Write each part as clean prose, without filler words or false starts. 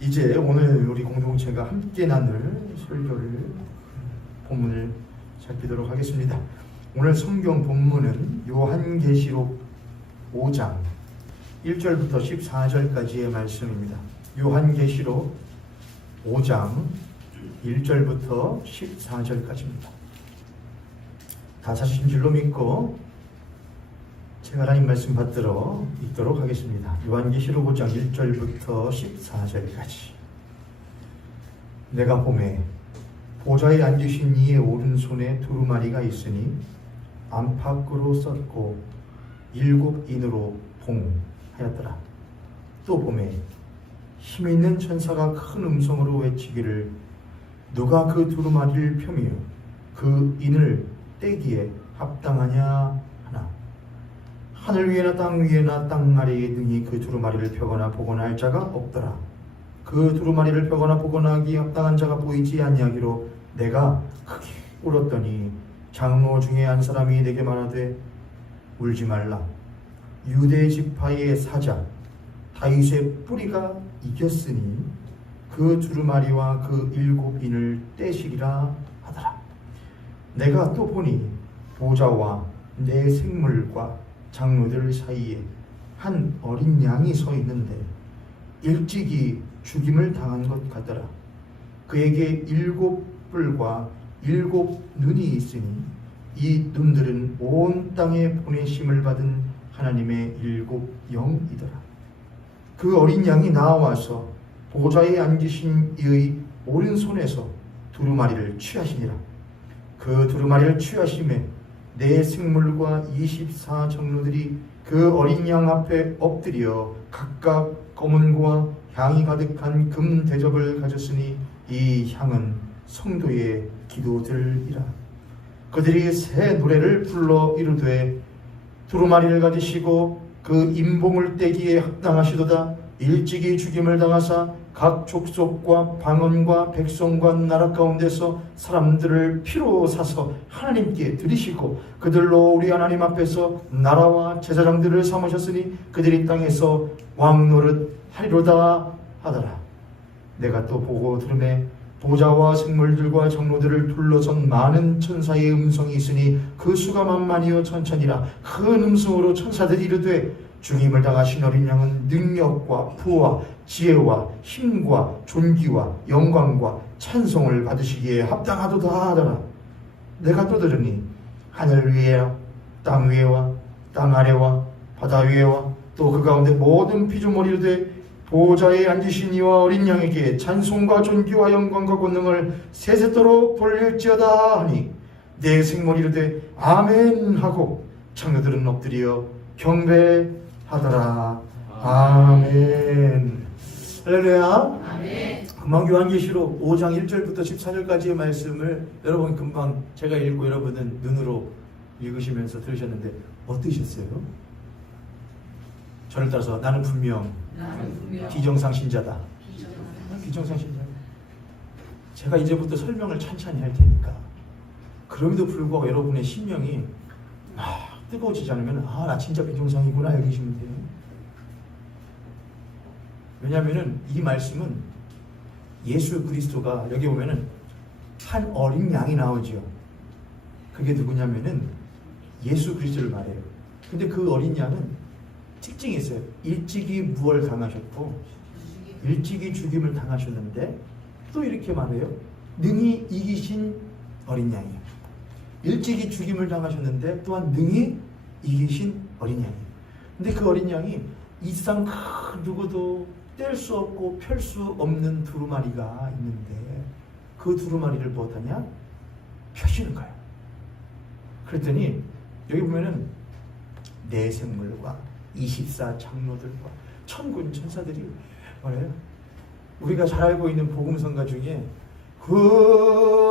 이제 오늘 우리 공동체가 함께 나눌 설교를 본문을 살피도록 하겠습니다. 오늘 성경 본문은 요한계시록 5장 1절부터 14절까지의 말씀입니다. 요한계시록 5장 1절부터 14절까지입니다. 다 찾으신 줄로 믿고 제가 하나님 말씀 받들어 읽도록 하겠습니다. 요한계시록 5장 1절부터 14절까지. 내가 보매 보좌에 앉으신 이의 오른손에 두루마리가 있으니 안팎으로 썼고 7인으로 봉하였더라. 또 보매 힘있는 천사가 큰 음성으로 외치기를 누가 그 두루마리를 펴며 그 인을 떼기에 합당하냐 하나. 하늘 위에나 땅 위에나 땅 아래에 능히 그 두루마리를 펴거나 보거나 할 자가 없더라. 그 두루마리를 펴거나 보거나 하기에 합당한 자가 보이지 아니하기로 내가 크게 울었더니 장로 중에 한 사람이 내게 말하되 울지 말라. 유대 지파의 사자 다윗의 뿌리가 이겼으니 그 두루마리와 그 7인을 떼시리라 하더라. 내가 또 보니 보좌와 내 생물과 장로들 사이에 한 어린 양이 서 있는데 일찍이 죽임을 당한 것 같더라. 그에게 7뿔과 7눈이 있으니 이 눈들은 온 땅에 보내심을 받은 하나님의 7영이더라. 그 어린 양이 나와서 보좌에 앉으신 이의 오른손에서 두루마리를 취하시니라. 그 두루마리를 취하심에 내 생물과 24장로들이 그 어린 양 앞에 엎드려 각각 검은고와 향이 가득한 금 대접을 가졌으니 이 향은 성도의 기도들이라. 그들이 새 노래를 불러 이르되 두루마리를 가지시고 그 임봉을 떼기에 합당하시도다. 일찍이 죽임을 당하사 각 족속과 방언과 백성과 나라 가운데서 사람들을 피로 사서 하나님께 드리시고 그들로 우리 하나님 앞에서 나라와 제사장들을 삼으셨으니 그들이 땅에서 왕노릇 하리로다 하더라. 내가 또 보고 들으매 보좌와 생물들과 장로들을 둘러선 많은 천사의 음성이 있으니 그 수가 만만이요 천천이라. 큰 음성으로 천사들이 이르되 죽임을 당하신 어린 양은 능력과 부와 지혜와 힘과 존귀와 영광과 찬송을 받으시기에 합당하도다 하더라. 내가 또 들으니 하늘 위에와 땅 위에와 땅 아래와 바다 위에와 또 그 가운데 모든 피조물이 이르되 보좌에 앉으신 이와 어린 양에게 찬송과 존귀와 영광과 권능을 세세토록 돌릴지어다 하니 내 생물이 이르되 아멘 하고 장로들은 엎드려 경배하더라. 아멘. 할렐루야. 아멘. 금방 요한계시록 5장 1절부터 14절까지의 말씀을 여러분 금방 제가 읽고 여러분은 눈으로 읽으시면서 들으셨는데 어떠셨어요? 저를 따라서 나는 분명 비정상신자다. 비정상신자. 제가 이제부터 설명을 찬찬히 할 테니까 그럼에도 불구하고 여러분의 심령이 뜨거워지지 않으면 나 진짜 비정상이구나 여기시면 돼요. 왜냐하면 이 말씀은 예수 그리스도가 여기 보면은 한 어린 양이 나오죠. 그게 누구냐면은 예수 그리스도를 말해요. 근데 그 어린 양은 특징이 있어요. 일찍이 무얼 당하셨고 일찍이 죽임을 당하셨는데 또 이렇게 말해요. 능히 이기신 어린 양이에요. 일찍이 죽임을 당하셨는데 또한 능히 이기신 어린 양이에요. 근데 그 어린 양이 이 세상 누구도 뗄 수 없고 펼 수 없는 두루마리가 있는데 그 두루마리를 무엇하냐? 펴시는 거예요. 그랬더니 여기 보면은 내 생물과 24장로들과 천군 천사들이 뭐래요? 우리가 잘 알고 있는 복음성가 중에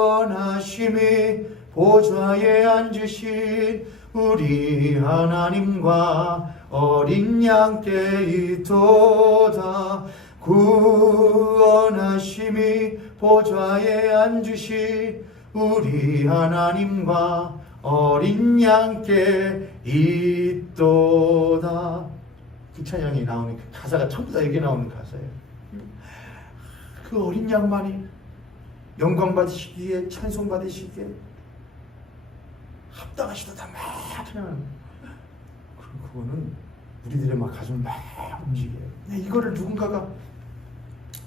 구원하심이 보좌에 앉으신 우리 하나님과 어린 양께 있도다. 구원하심이 보좌에 앉으신 우리 하나님과 어린 양께 있도다. 그 찬양이 나오는 그 가사가 전부 다 여기 나오는 가사예요. 그 어린 양만이 영광 받으시기에 찬송 받으시기에 합당하시다 막 그냥 그거는 우리들의 막 가슴 막 움직여요. 이거를 누군가가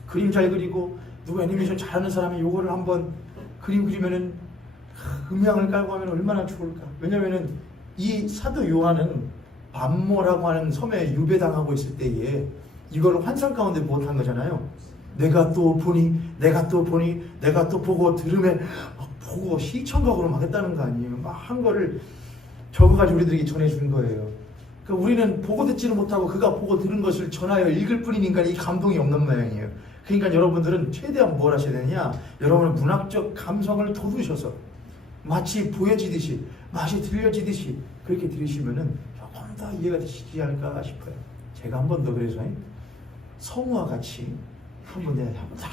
그림 잘 그리고 누구 애니메이션 잘하는 사람이 요거를 한번 그림 그리면은 음향을 깔고 하면 얼마나 좋을까. 왜냐면은 이 사도 요한은 반모라고 하는 섬에 유배당하고 있을 때에 이걸 환상 가운데 못한 거잖아요. 내가 또 보니 내가 또 보니 내가 또 보고 들으면 보고 시청각으로 막 했다는 거 아니에요. 막 한 거를 적어가지고 우리들에게 전해준 거예요. 그러니까 우리는 보고 듣지는 못하고 그가 보고 들은 것을 전하여 읽을 뿐이니까 이 감동이 없는 모양이에요. 그러니까 여러분들은 최대한 뭘 하셔야 되느냐, 여러분의 문학적 감성을 돋우셔서 마치 보여지듯이 마치 들려지듯이 그렇게 들으시면은 조금 더 이해가 되시지 않을까 싶어요. 제가 한 번 더 그래서 성우와 같이 한번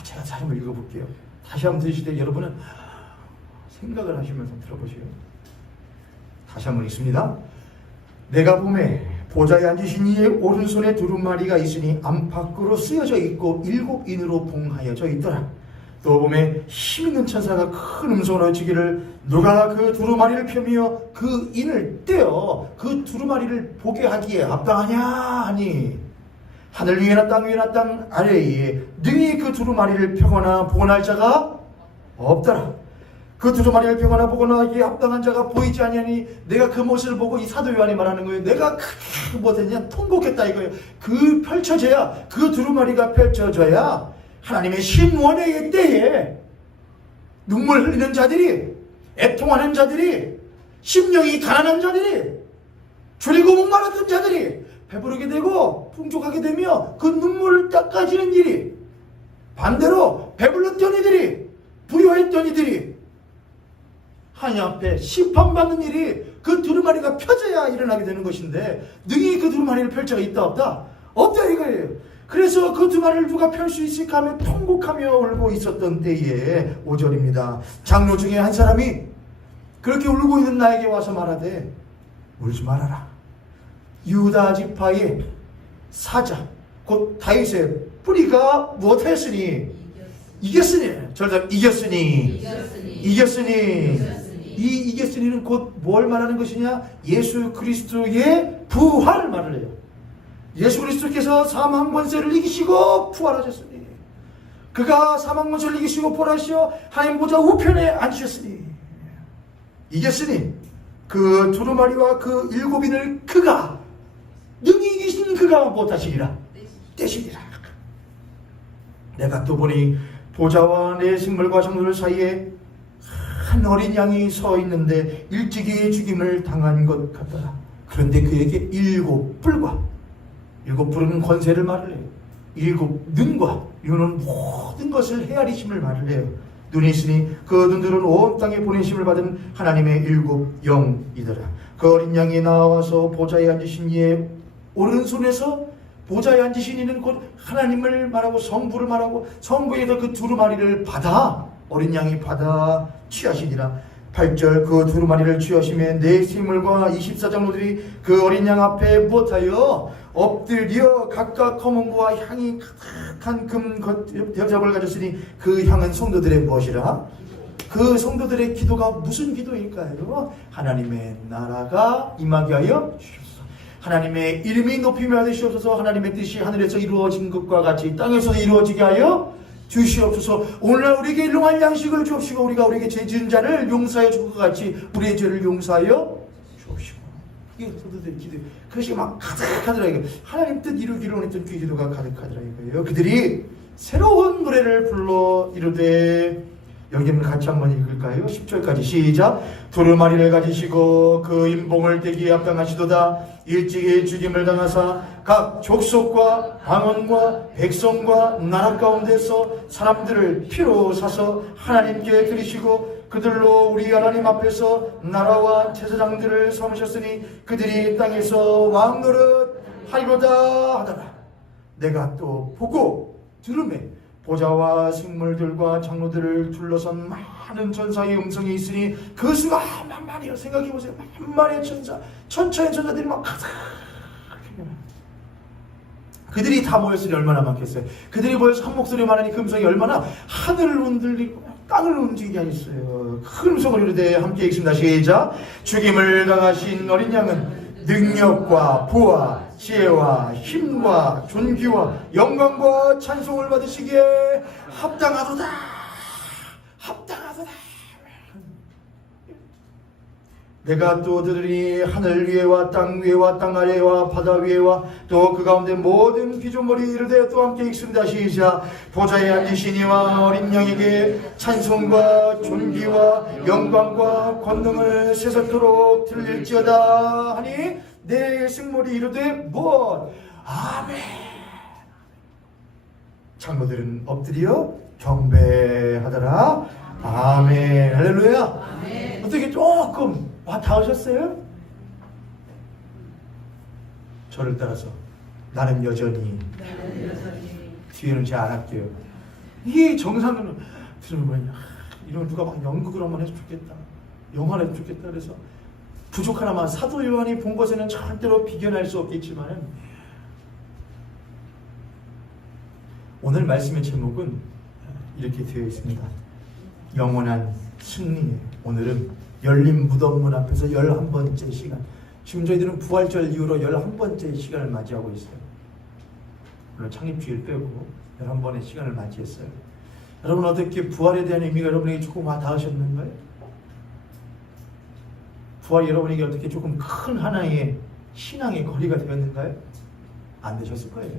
제가 다시 한번 읽어볼게요. 다시 한번 들으실 때 여러분은 생각을 하시면서 들어보세요. 다시 한번 읽습니다. 내가 보매 보좌에 앉으신 이의 오른손에 두루마리가 있으니 안팎으로 쓰여져 있고 7인으로 봉하여져 있더라. 또 보매 힘있는 천사가 큰 음성으로 외치기를 누가 그 두루마리를 펴며 그 인을 떼어 그 두루마리를 보게 하기에 합당하냐 하니 하늘 위에나 땅 위에나 땅 아래에 능히 그 두루마리를 펴거나 보거나 할 자가 없더라. 그 두루마리를 펴거나 보거나 하기에 합당한 자가 보이지 아니하니 내가 그 모습을 보고 이 사도 요한이 말하는 거예요. 내가 크게 못했냐 통곡했다 이거예요. 그 펼쳐져야 그 두루마리가 펼쳐져야 하나님의 신원의 때에 눈물 흘리는 자들이 애통하는 자들이 심령이 가난한 자들이 줄이고 목마르던 자들이 배부르게 되고 풍족하게 되며 그 눈물을 닦아지는 일이 반대로 배불렀던 이들이 부유했던 이들이 하나님 앞에 심판받는 일이 그 두루마리가 펴져야 일어나게 되는 것인데 능히 그 두루마리를 펼 자가 있다 없다? 없다 이거예요. 그래서 그 두루마리를 누가 펼 수 있을까 하며 통곡하며 울고 있었던 때에 5절입니다. 장로 중에 한 사람이 그렇게 울고 있는 나에게 와서 말하되 울지 말아라. 유다 지파의 사자 곧 다윗의 뿌리가 무엇하였으니 이겼으니 저를 이겼으니 이 이겼으니는 곧 뭘 말하는 것이냐? 예수 그리스도의 부활을 말을 해요. 예수 그리스도께서 사망 권세를 이기시고 부활하셨으니 그가 사망 권세를 이기시고 부활하시어 하나님 보좌 우편에 앉으셨으니 이겼으니 그 두루마리와 그 7인을 그가 능히 이기신 그가 못하시리라 떼시리라. 내가 또 보니 보좌와 내 생물과 성물 사이에 한 어린 양이 서 있는데 일찍이 죽임을 당한 것 같더라. 그런데 그에게 7뿔과 7뿔은 권세를 말을 해요. 7눈과 이는 모든 것을 헤아리심을 말을 해요. 눈이 있으니 그 눈들은 온 땅에 보내심을 받은 하나님의 7영이더라. 그 어린 양이 나와서 보좌에 앉으신 이의 오른손에서 보좌에 앉으신 이는 곧 하나님을 말하고 성부를 말하고 성부에서 그 두루마리를 받아 어린 양이 받아 취하시니라. 8절 그 두루마리를 취하심에 네 생물과 24장로들이 그 어린 양 앞에 못하여 엎드려 각각 검은고와 향이 가득한 금 대접을 가졌으니 그 향은 성도들의 무엇이라? 그 성도들의 기도가 무슨 기도일까요? 하나님의 나라가 임하게 하여 주시옵소서. 하나님의 이름이 높임을 받으시옵소서. 하나님의 뜻이 하늘에서 이루어진 것과 같이 땅에서도 이루어지게 하여 주시옵소서. 오늘날 우리에게 일용할 양식을 주옵시고 우리가 우리에게 죄 지은 자를 용서하여 줄 것 같이 우리의 죄를 용서하여 주옵시고. 이게 성도들의 기도. 그것이 막 가득하더라 이거. 하나님 뜻 이루기로 했던 그 기도가 가득하더라 이거예요. 그들이 새로운 노래를 불러 이르되 여기는 같이 한번 읽을까요? 10절까지 시작. 두루마리를 가지시고 그 인봉을 떼기에 합당하시도다. 일찍이 죽임을 당하사 각 족속과 방언과 백성과 나라 가운데서 사람들을 피로 사서 하나님께 드리시고 그들로 우리 하나님 앞에서 나라와 제사장들을 삼으셨으니 그들이 땅에서 왕노릇 하리로다 하더라. 내가 또 보고 들으매 보좌와 생물들과 장로들을 둘러선 많은 천사의 음성이 있으니 그 수가 만만해요. 생각해보세요. 만만의 천사, 천천의 천사들이 막 가득 그들이 다 모였으니 얼마나 많겠어요. 그들이 모여서 한 목소리만 하니 그 음성이 얼마나 하늘을 흔들리고 땅을 움직이게 하셨어요. 큰 음성을 이르되 함께 읽습니다. 시작. 죽임을 당하신 어린 양은 능력과 부와 지혜와 힘과 존귀와 영광과 찬송을 받으시기에 합당하도다. 합당하도다. 내가 또 들으니 하늘 위에와 땅 위에와 땅 아래와 바다 위에와 또 그 가운데 모든 피조물이 이르되 또 함께 읽습니다. 시작. 보좌에 앉으시니와 어린 양에게 찬송과 존귀와 영광과 권능을 세세토록 들릴지어다 하니 내 생물이 이르되 무엇? 아멘. 장로들은 엎드려 경배하더라. 아멘. 할렐루야. 아멘. 어떻게 조금 와 닿으셨어요? 저를 따라서 나는 여전히 뒤에는 제 안 할게요. 이게 정상은 들으면 뭐냐, 이런 누가 막 연극을 한번 해서 좋겠다, 영화를 해서 좋겠다. 그래서 부족하나마 사도 요한이 본 것에는 절대로 비견할 수 없겠지만 오늘 말씀의 제목은 이렇게 되어 있습니다. 영원한 승리예요. 오늘은 열린 무덤문 앞에서 11번째 시간, 지금 저희들은 부활절 이후로 11번째 시간을 맞이하고 있어요. 오늘 창립주일 빼고 11번의 시간을 맞이했어요. 여러분 어떻게 부활에 대한 의미가 여러분에게 조금 와닿으셨는가요? 부활이 여러분에게 어떻게 조금 큰 하나의 신앙의 거리가 되었는가요? 안 되셨을 거예요.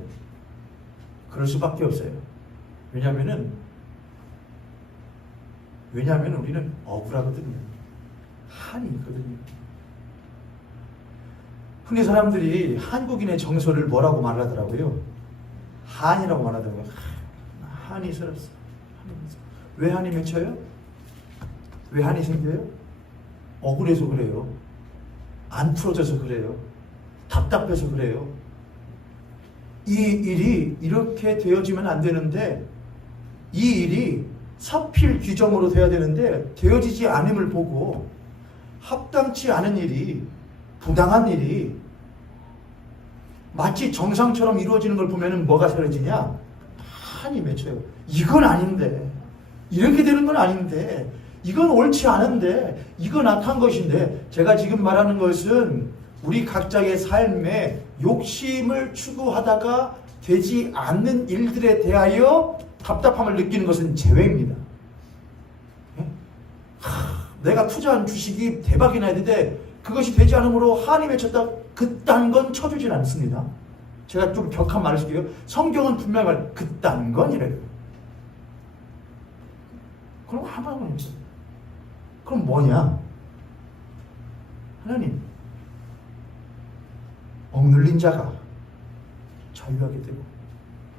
그럴 수밖에 없어요. 왜냐하면 우리는 억울하거든요. 한이 있거든요. 흔히 사람들이 한국인의 정서를 뭐라고 말하더라고요? 한이라고 말하더라고요. 한이 서럽소. 왜 한이 맺혀요? 왜 한이 생겨요? 억울해서 그래요. 안 풀어져서 그래요. 답답해서 그래요. 이 일이 이렇게 되어지면 안 되는데, 이 일이 사필 규정으로 돼야 되는데 되어지지 않음을 보고 합당치 않은 일이, 부당한 일이 마치 정상처럼 이루어지는 걸 보면 뭐가 사라지냐? 한이 맺혀요. 이건 아닌데, 이렇게 되는 건 아닌데, 이건 옳지 않은데, 이건 악한 것인데. 제가 지금 말하는 것은 우리 각자의 삶에 욕심을 추구하다가 되지 않는 일들에 대하여 답답함을 느끼는 것은 재회입니다. 내가 투자한 주식이 대박이 나야 되는데 그것이 되지 않으므로 한이 맺혔다, 그딴 건 쳐주진 않습니다. 제가 좀 격한 말을 쓸게요. 성경은 분명히 말, 그딴 건 이래요. 그럼 하나님, 그럼 뭐냐? 하나님, 억눌린 자가 자유하게 되고,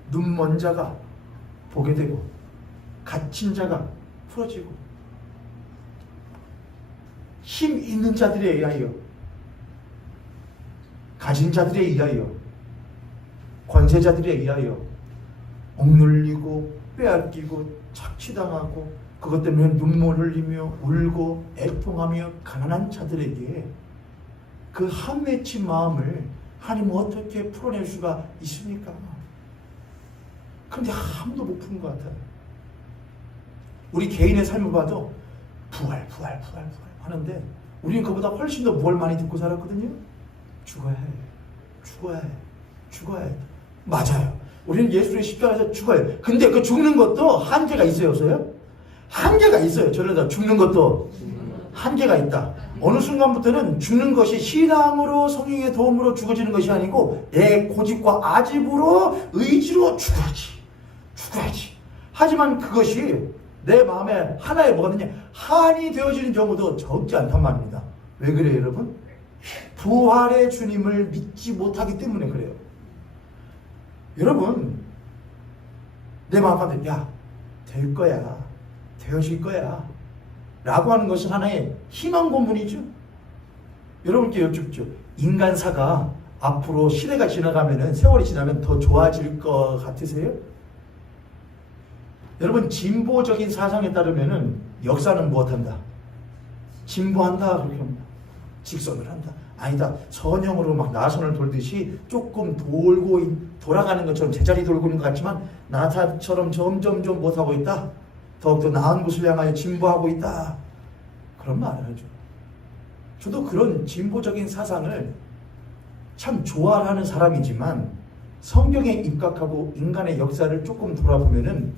눈먼 자가 보게 되고, 갇힌 자가 풀어지고, 힘 있는 자들에 의하여, 가진 자들에 의하여, 권세자들에 의하여 억눌리고 빼앗기고 착취당하고, 그것 때문에 눈물 흘리며 울고 애통하며 가난한 자들에게 그 한 맺힌 마음을 하나님은 어떻게 풀어낼 수가 있습니까? 그런데 아무도 못 푸는 것 같아요. 우리 개인의 삶을 봐도 부활 하는데 우리는 그보다 훨씬 더 뭘 많이 듣고 살았거든요. 죽어야 해. 맞아요. 우리는 예수의 십자가에서 죽어요. 근데 그 죽는 것도 한계가 있어요, 없어요? 한계가 있어요. 저러다 죽는 것도 한계가 있다. 어느 순간부터는 죽는 것이 신앙으로, 성령의 도움으로 죽어지는 것이 아니고 내 고집과 아집으로, 의지로 죽어야지. 하지만 그것이 내 마음에 하나에 뭐가 되냐, 한이 되어지는 경우도 적지 않단 말입니다. 왜 그래요, 여러분? 부활의 주님을 믿지 못하기 때문에 그래요. 여러분, 내 마음 가운데 야, 될 거야, 되어질 거야 라고 하는 것은 하나의 희망 고문이죠. 여러분께 여쭙죠. 인간사가 앞으로 시대가 지나가면은, 세월이 지나면 더 좋아질 것 같으세요? 여러분, 진보적인 사상에 따르면은 역사는 무엇한다? 진보한다, 그렇게 합니다. 직선을 한다. 아니다. 선형으로 막 나선을 돌듯이 조금 돌아가는 것처럼 제자리 돌고 있는 것 같지만 나사처럼 점점 못하고 있다. 더욱더 나은 곳을 향하여 진보하고 있다. 그런 말을 하죠. 저도 그런 진보적인 사상을 참 좋아하는 사람이지만 성경에 입각하고 인간의 역사를 조금 돌아보면은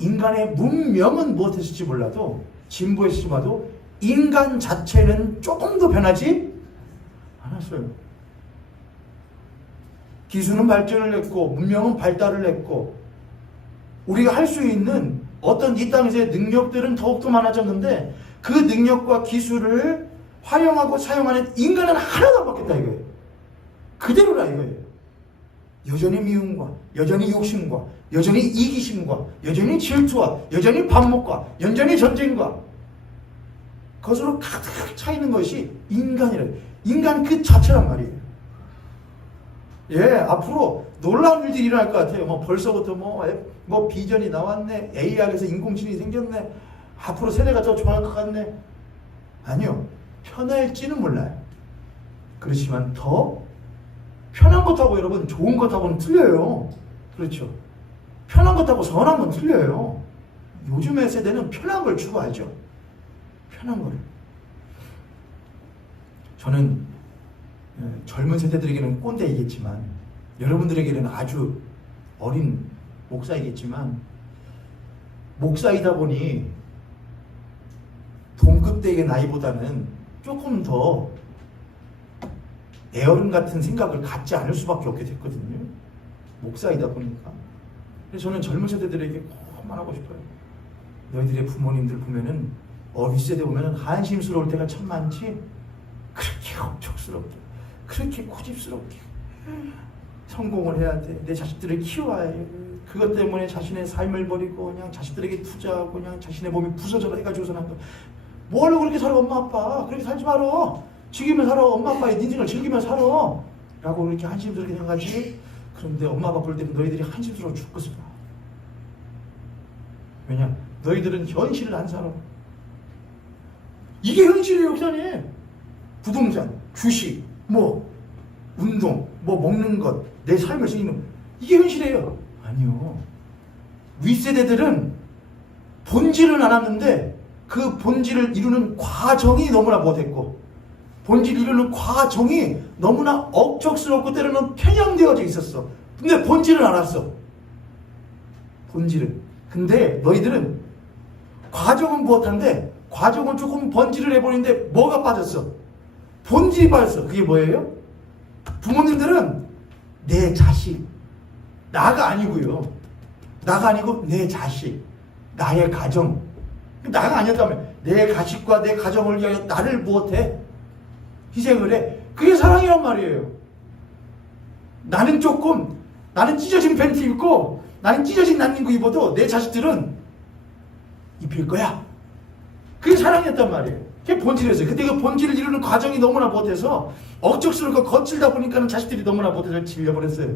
인간의 문명은 무엇했을지 몰라도 진보했을지 몰라도 인간 자체는 조금도 변하지 않았어요. 기술은 발전을 했고 문명은 발달을 했고 우리가 할 수 있는 어떤 이 땅에서의 능력들은 더욱더 많아졌는데 그 능력과 기술을 활용하고 사용하는 인간은 하나도 안 바뀌었다 이거예요. 그대로라 이거예요. 여전히 미움과 여전히 욕심과 여전히 이기심과 여전히 질투와 여전히 반목과 여전히 전쟁과 그것으로 가득 차 있는 것이 인간이래요. 인간 그 자체란 말이에요. 예, 앞으로 놀라운 일들이 일어날 것 같아요. 뭐 벌써부터 뭐 비전이 나왔네. AI에서 인공지능이 생겼네. 앞으로 세대가 더 좋아할 것 같네. 아니요. 편할지는 몰라요. 그렇지만 더 편한 것하고 여러분 좋은 것하고는 틀려요. 그렇죠. 편한 것하고 선한 건 틀려요. 요즘의 세대는 편한 걸 추구하죠. 편한 걸. 저는 젊은 세대들에게는 꼰대이겠지만 여러분들에게는 아주 어린 목사이겠지만 목사이다 보니 동급대의 나이보다는 조금 더 애어른 같은 생각을 갖지 않을 수밖에 없게 됐거든요. 목사이다 보니까. 그래서 저는 젊은 세대들에게 꼭 말하고 싶어요. 너희들의 부모님들 보면은 윗세대 보면은 한심스러울 때가 참 많지. 그렇게 억척스럽게, 그렇게 고집스럽게 성공을 해야 돼. 내 자식들을 키워야 해. 그것 때문에 자신의 삶을 버리고 그냥 자식들에게 투자하고 그냥 자신의 몸이 부서져라 해가지고서 난 거. 뭐하려고 그렇게 살아 엄마 아빠. 그렇게 살지 마라. 즐기면 살아. 엄마 아빠의 인생을 즐기면 살아. 라고 그렇게 한심스럽게 생각하지. 그런데 엄마 아빠 볼 때는 너희들이 한심스러워 죽겠어. 왜냐? 너희들은 현실을 안 살아. 이게 현실이에요, 목사님. 부동산, 주식, 운동, 먹는 것, 내 삶을 즐기는 이게 현실이에요. 아니요. 윗세대들은 본질은 알았는데 그 본질을 이루는 과정이 너무나 못했고 본질을 이루는 과정이 너무나 억척스럽고 때로는 편향되어져 있었어. 근데 본질은 알았어. 본질은. 근데 너희들은 과정은 못한데 과정은 조금 번지를 해버리는데 뭐가 빠졌어? 본질이 빠졌어. 그게 뭐예요? 부모님들은 내 자식, 나가 아니고요. 나가 아니고 내 자식, 나의 가정. 나가 아니었다면 내 가식과 내 가정을 위하여 나를 무엇해? 희생을 해. 그게 사랑이란 말이에요. 나는 찢어진 팬티 입고 나는 찢어진 난닝구 입어도 내 자식들은 입힐 거야. 그게 사랑이었단 말이에요. 그게 본질이었어요. 근데 그 본질을 이루는 과정이 너무나 못해서 억척스럽고 거칠다 보니까 자식들이 너무나 못해서 질려버렸어요.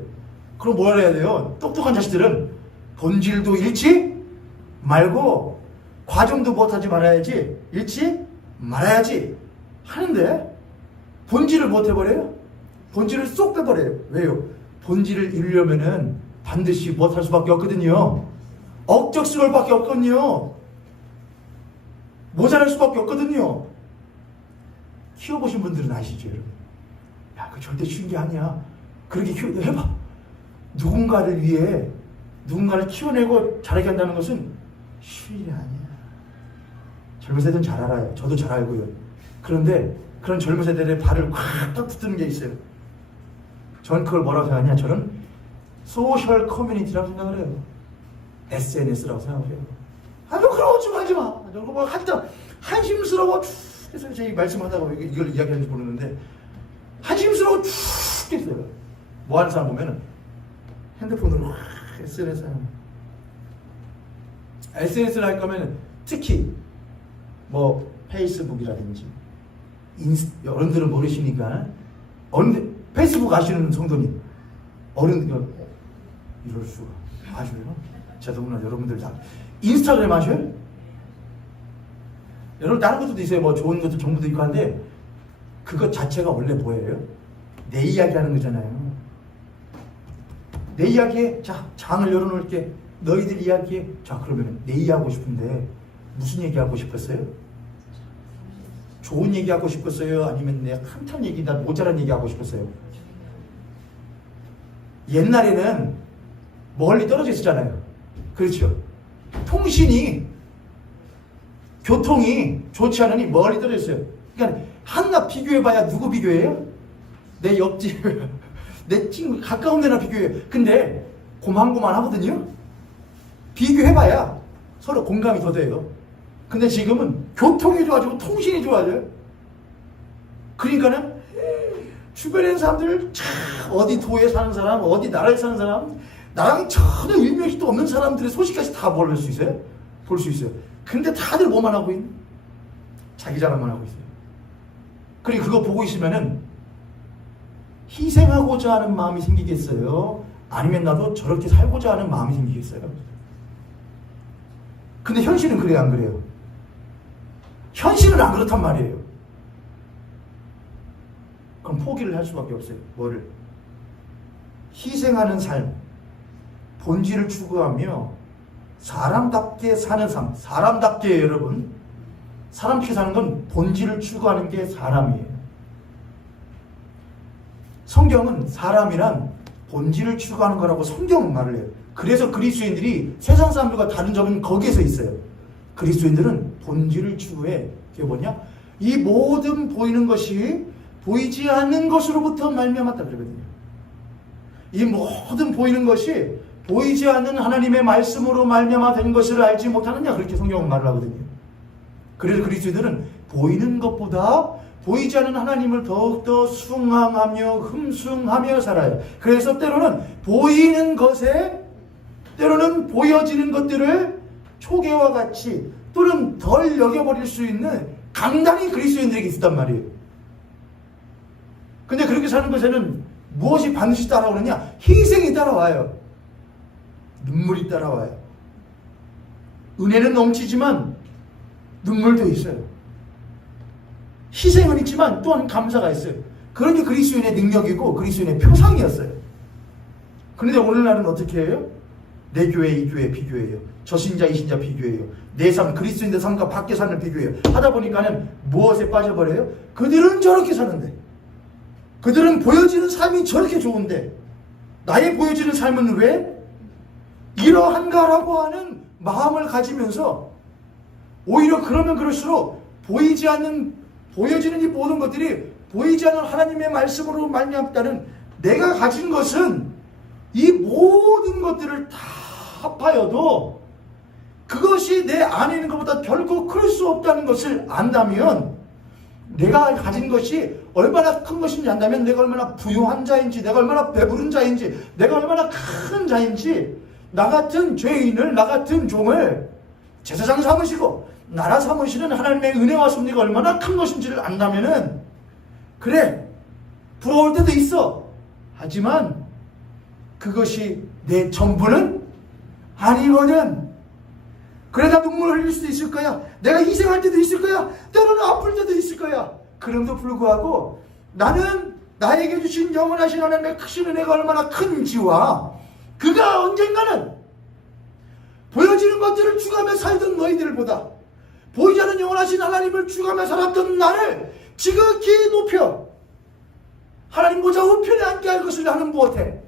그럼 뭘 해야 돼요? 똑똑한 자식들은 본질도 잃지 말고 과정도 못하지 말아야지. 잃지 말아야지 하는데 본질을 못해버려요. 본질을 쏙 빼버려요. 왜요? 본질을 이루려면은 반드시 못할 수밖에 없거든요. 억척스러울 밖에 없거든요. 모자랄 수밖에 없거든요. 키워보신 분들은 아시죠, 여러분? 야, 그거 절대 쉬운 게 아니야. 그렇게 해봐. 누군가를 위해 누군가를 키워내고 자라게 한다는 것은 쉬운 일이 아니야. 젊은 세대는 잘 알아요. 저도 잘 알고요. 그런데 그런 젊은 세대들의 발을 확 붙드는 게 있어요. 저는 그걸 뭐라고 생각하냐? 저는 소셜 커뮤니티라고 생각을 해요. SNS라고 생각을 해요. 아주 그러고 좀 하지 마. 뭐 하여튼 한심스러워 죽겠어요. 제가 말씀하다가 이걸 이야기하는지 모르는데 한심스러워 죽겠어요. 뭐 하는 사람 보면은 핸드폰으로 SNS 하는 SNS를 할 거면 특히 페이스북이라든지 어른들은 모르시니까 페이스북 아시는 성도님 이럴 수가 아셔요? 저도구나. 여러분들 다 인스타그램 아셔요? 여러분 다른 것도 있어요. 좋은 것도 정보도 있고 한데 그것 자체가 원래 뭐예요? 내 이야기하는 거잖아요. 내 이야기에 자 장을 열어놓을게. 너희들 이야기에 자 그러면 내 이야기하고 싶은데 무슨 얘기하고 싶었어요? 좋은 얘기하고 싶었어요? 아니면 내 한탄 얘기, 나 모자란 얘기하고 싶었어요? 옛날에는 멀리 떨어져 있었잖아요. 그렇죠? 통신이 교통이 좋지 않으니 멀리 떨어져 있어요. 그러니까 한낱 비교해봐야 누구 비교해요? 내 옆집 내 친구 가까운 데나 비교해요. 근데 고만고만 하거든요. 비교해봐야 서로 공감이 더 돼요. 근데 지금은 교통이 좋아지고 통신이 좋아져요. 그러니까는 주변에 있는 사람들 어디 도에 사는 사람, 어디 나라에 사는 사람, 나랑 전혀 일명식도 없는 사람들의 소식까지 다 볼 수 있어요. 볼 수 있어요. 근데 다들 뭐만 하고 있는? 자기 자랑만 하고 있어요. 그리고 그거 보고 있으면은 희생하고자 하는 마음이 생기겠어요? 아니면 나도 저렇게 살고자 하는 마음이 생기겠어요? 근데 현실은 그래요, 안 그래요? 현실은 안 그렇단 말이에요. 그럼 포기를 할 수밖에 없어요. 뭐를? 희생하는 삶, 본질을 추구하며 사람답게 사는 삶. 사람답게 여러분, 사람답게 사는 건 본질을 추구하는 게 사람이에요. 성경은 사람이란 본질을 추구하는 거라고 성경은 말을 해요. 그래서 그리스도인들이 세상 사람들과 다른 점은 거기에서 있어요. 그리스도인들은 본질을 추구해. 그게 뭐냐? 이 모든 보이는 것이 보이지 않는 것으로부터 말미암았다 그러거든요. 이 모든 보이는 것이 보이지 않는 하나님의 말씀으로 말미암아 된 것을 알지 못하느냐, 그렇게 성경은 말을 하거든요. 그래서 그리스도인들은 보이는 것보다 보이지 않는 하나님을 더욱더 숭앙하며 흠숭하며 살아요. 그래서 때로는 보이는 것에, 때로는 보여지는 것들을 초계와 같이 또는 덜 여겨버릴 수 있는 강단이 그리스도인들에게 있었단 말이에요. 근데 그렇게 사는 것에는 무엇이 반드시 따라오느냐? 희생이 따라와요. 눈물이 따라와요. 은혜는 넘치지만 눈물도 있어요. 희생은 있지만 또한 감사가 있어요. 그런 게 그리스도인의 능력이고 그리스도인의 표상이었어요. 그런데 오늘날은 어떻게 해요? 내 교회, 이 교회 비교해요. 저 신자, 이 신자 비교해요. 내 삶, 그리스도인의 삶과 밖의 삶을 비교해요. 하다 보니까는 무엇에 빠져버려요? 그들은 저렇게 사는데, 그들은 보여지는 삶이 저렇게 좋은데 나의 보여지는 삶은 왜 이러한가라고 하는 마음을 가지면서 오히려 그러면 그럴수록 보여지는 이 모든 것들이 보이지 않는 하나님의 말씀으로 말미암다는 내가 가진 것은 이 모든 것들을 다 합하여도 그것이 내 안에 있는 것보다 결코 클 수 없다는 것을 안다면, 내가 가진 것이 얼마나 큰 것인지 안다면, 내가 얼마나 부유한 자인지, 내가 얼마나 배부른 자인지, 내가 얼마나 큰 자인지, 나 같은 죄인을, 나 같은 종을 제사장 삼으시고 나라 삼으시는 하나님의 은혜와 섭리가 얼마나 큰 것인지를 안다면은, 그래, 부러울 때도 있어. 하지만 그것이 내 전부는 아니거든. 그래, 나 눈물 흘릴 수도 있을 거야. 내가 희생할 때도 있을 거야. 때로는 아플 때도 있을 거야. 그럼에도 불구하고 나는 나에게 주신 영원하신 하나님의 크신 은혜가 얼마나 큰지와 그가 언젠가는 보여지는 것들을 추구하며 살던 너희들보다 보이지 않는 영원하신 하나님을 추구하며 살았던 나를 지극히 높여 하나님 보좌 우편에 앉게 할 것을 나는 무엇해?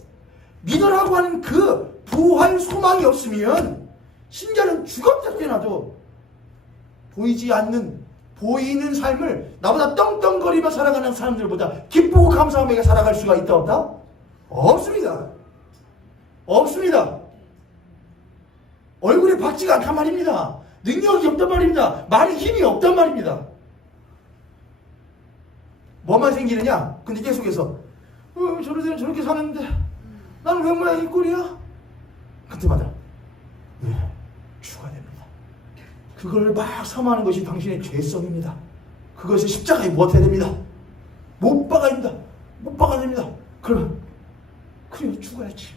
믿으라고 하는 그 부활 소망이 없으면 신자는 죽었다 깨나도 보이지 않는, 보이는 삶을 나보다 떵떵거리며 살아가는 사람들보다 기쁘고 감사하며 살아갈 수가 있다 없다? 없습니다. 없습니다. 얼굴에 박지가 않단 말입니다. 능력이 없단 말입니다. 말에 힘이 없단 말입니다. 뭐만 생기느냐? 근데 계속해서 저러들은 저렇게 사는데 나는 왜 모양 이 꼴이야? 그때마다 죽어야 됩니다. 그걸 막 사모하는 것이 당신의 죄성입니다. 그것을 십자가에 못 해야 됩니다. 못 박아야 됩니다. 못 박아야 됩니다. 그러면 그리고 죽어야지.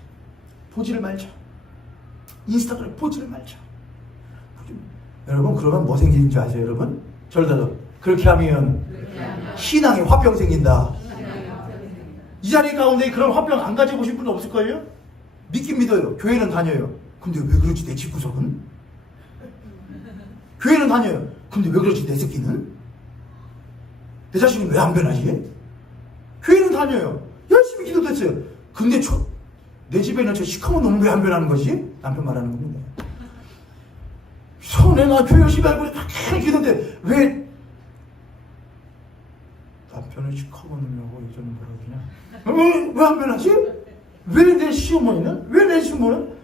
보지를 말자. 인스타그램 보지를 말자. 여러분, 그러면 뭐 생기는지 아세요, 여러분? 저를 그렇게 하면 신앙에 화병 생긴다. 이 자리 가운데 그런 화병 안 가져보신 분 없을걸요? 믿긴 믿어요. 교회는 다녀요. 근데 왜 그러지 내 집구석은? 교회는 다녀요. 근데 왜 그러지 내 새끼는? 내 자식은 왜 안 변하지? 교회는 다녀요. 열심히 기도했어요. 근데 내 집에는 저 시커먼 놈은 왜 안 변하는 거지? 남편 말하는 겁니다. 손에 나 교회 열심히 알고 계속 기도했는데 왜 남편은 시커먼 놈이라고 예전에 뭐라고 그냥 왜 안 변하지? 왜 내 시어머니는? 왜 내 시어머니는?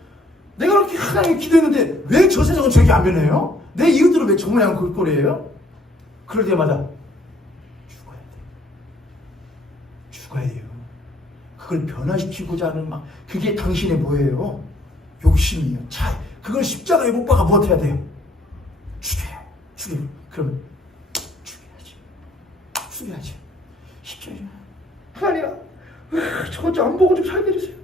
내가 그렇게 하나님 기도했는데 왜 저 세상은 저렇게 안 변해요? 내 이웃들은 왜 저 모양 그 꼴이에요? 그럴 때마다 죽어야 돼요. 그걸 변화시키고자 하는 막 그게 당신의 뭐예요? 욕심이에요. 자, 그걸 십자가에 못 박아 뭐 어떻게 해야 돼요? 죽여. 그러면 죽여야지. 십자가. 하나님, 저것 좀 안 보고 좀 살게 해주세요.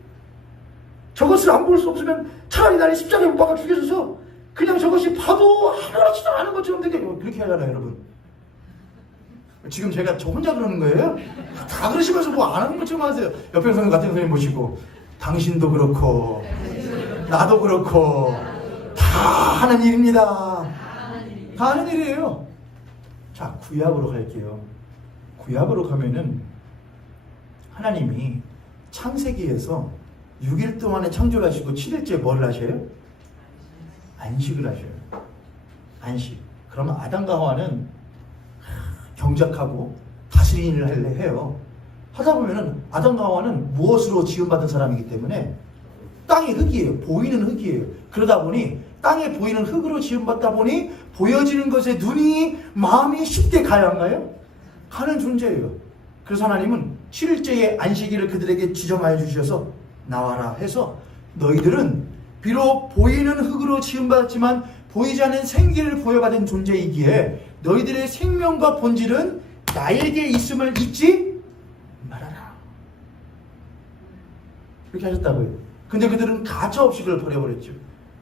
저것을 안 볼 수 없으면 차라리 나를 십자가에 못 박아 죽여줘서 그냥 저것이 봐도 아무렇지도 않은 것처럼 되게 그렇게 하잖아요, 여러분. 지금 제가 저 혼자 그러는 거예요? 다 그러시면서 뭐 안 하는 것처럼 하세요. 옆에 선생님 같은 선생님 모시고 당신도 그렇고 나도 그렇고 다 하는 일입니다. 다 하는 일이에요. 자, 구약으로 갈게요. 구약으로 가면은 하나님이 창세기에서 6일 동안에 창조를 하시고 7일째 뭘 하셔요? 안식을 하셔요. 안식. 그러면 아담과 하와는 경작하고 다스리는 일을 해요. 하다 보면은 아담과 하와는 무엇으로 지음받은 사람이기 때문에 땅이 흙이에요. 보이는 흙이에요. 그러다 보니 땅에 보이는 흙으로 지음받다 보니 보여지는 것에 눈이 마음이 쉽게 가요 안 가요? 가는 존재예요. 그래서 하나님은 7일째의 안식일을 그들에게 지정하여 주셔서 나와라 해서 너희들은 비록 보이는 흙으로 지음받았지만 보이지 않는 생기를 부여받은 존재이기에 너희들의 생명과 본질은 나에게 있음을 잊지 말아라. 그렇게 하셨다고요. 근데 그들은 가차없이 그걸 버려버렸죠.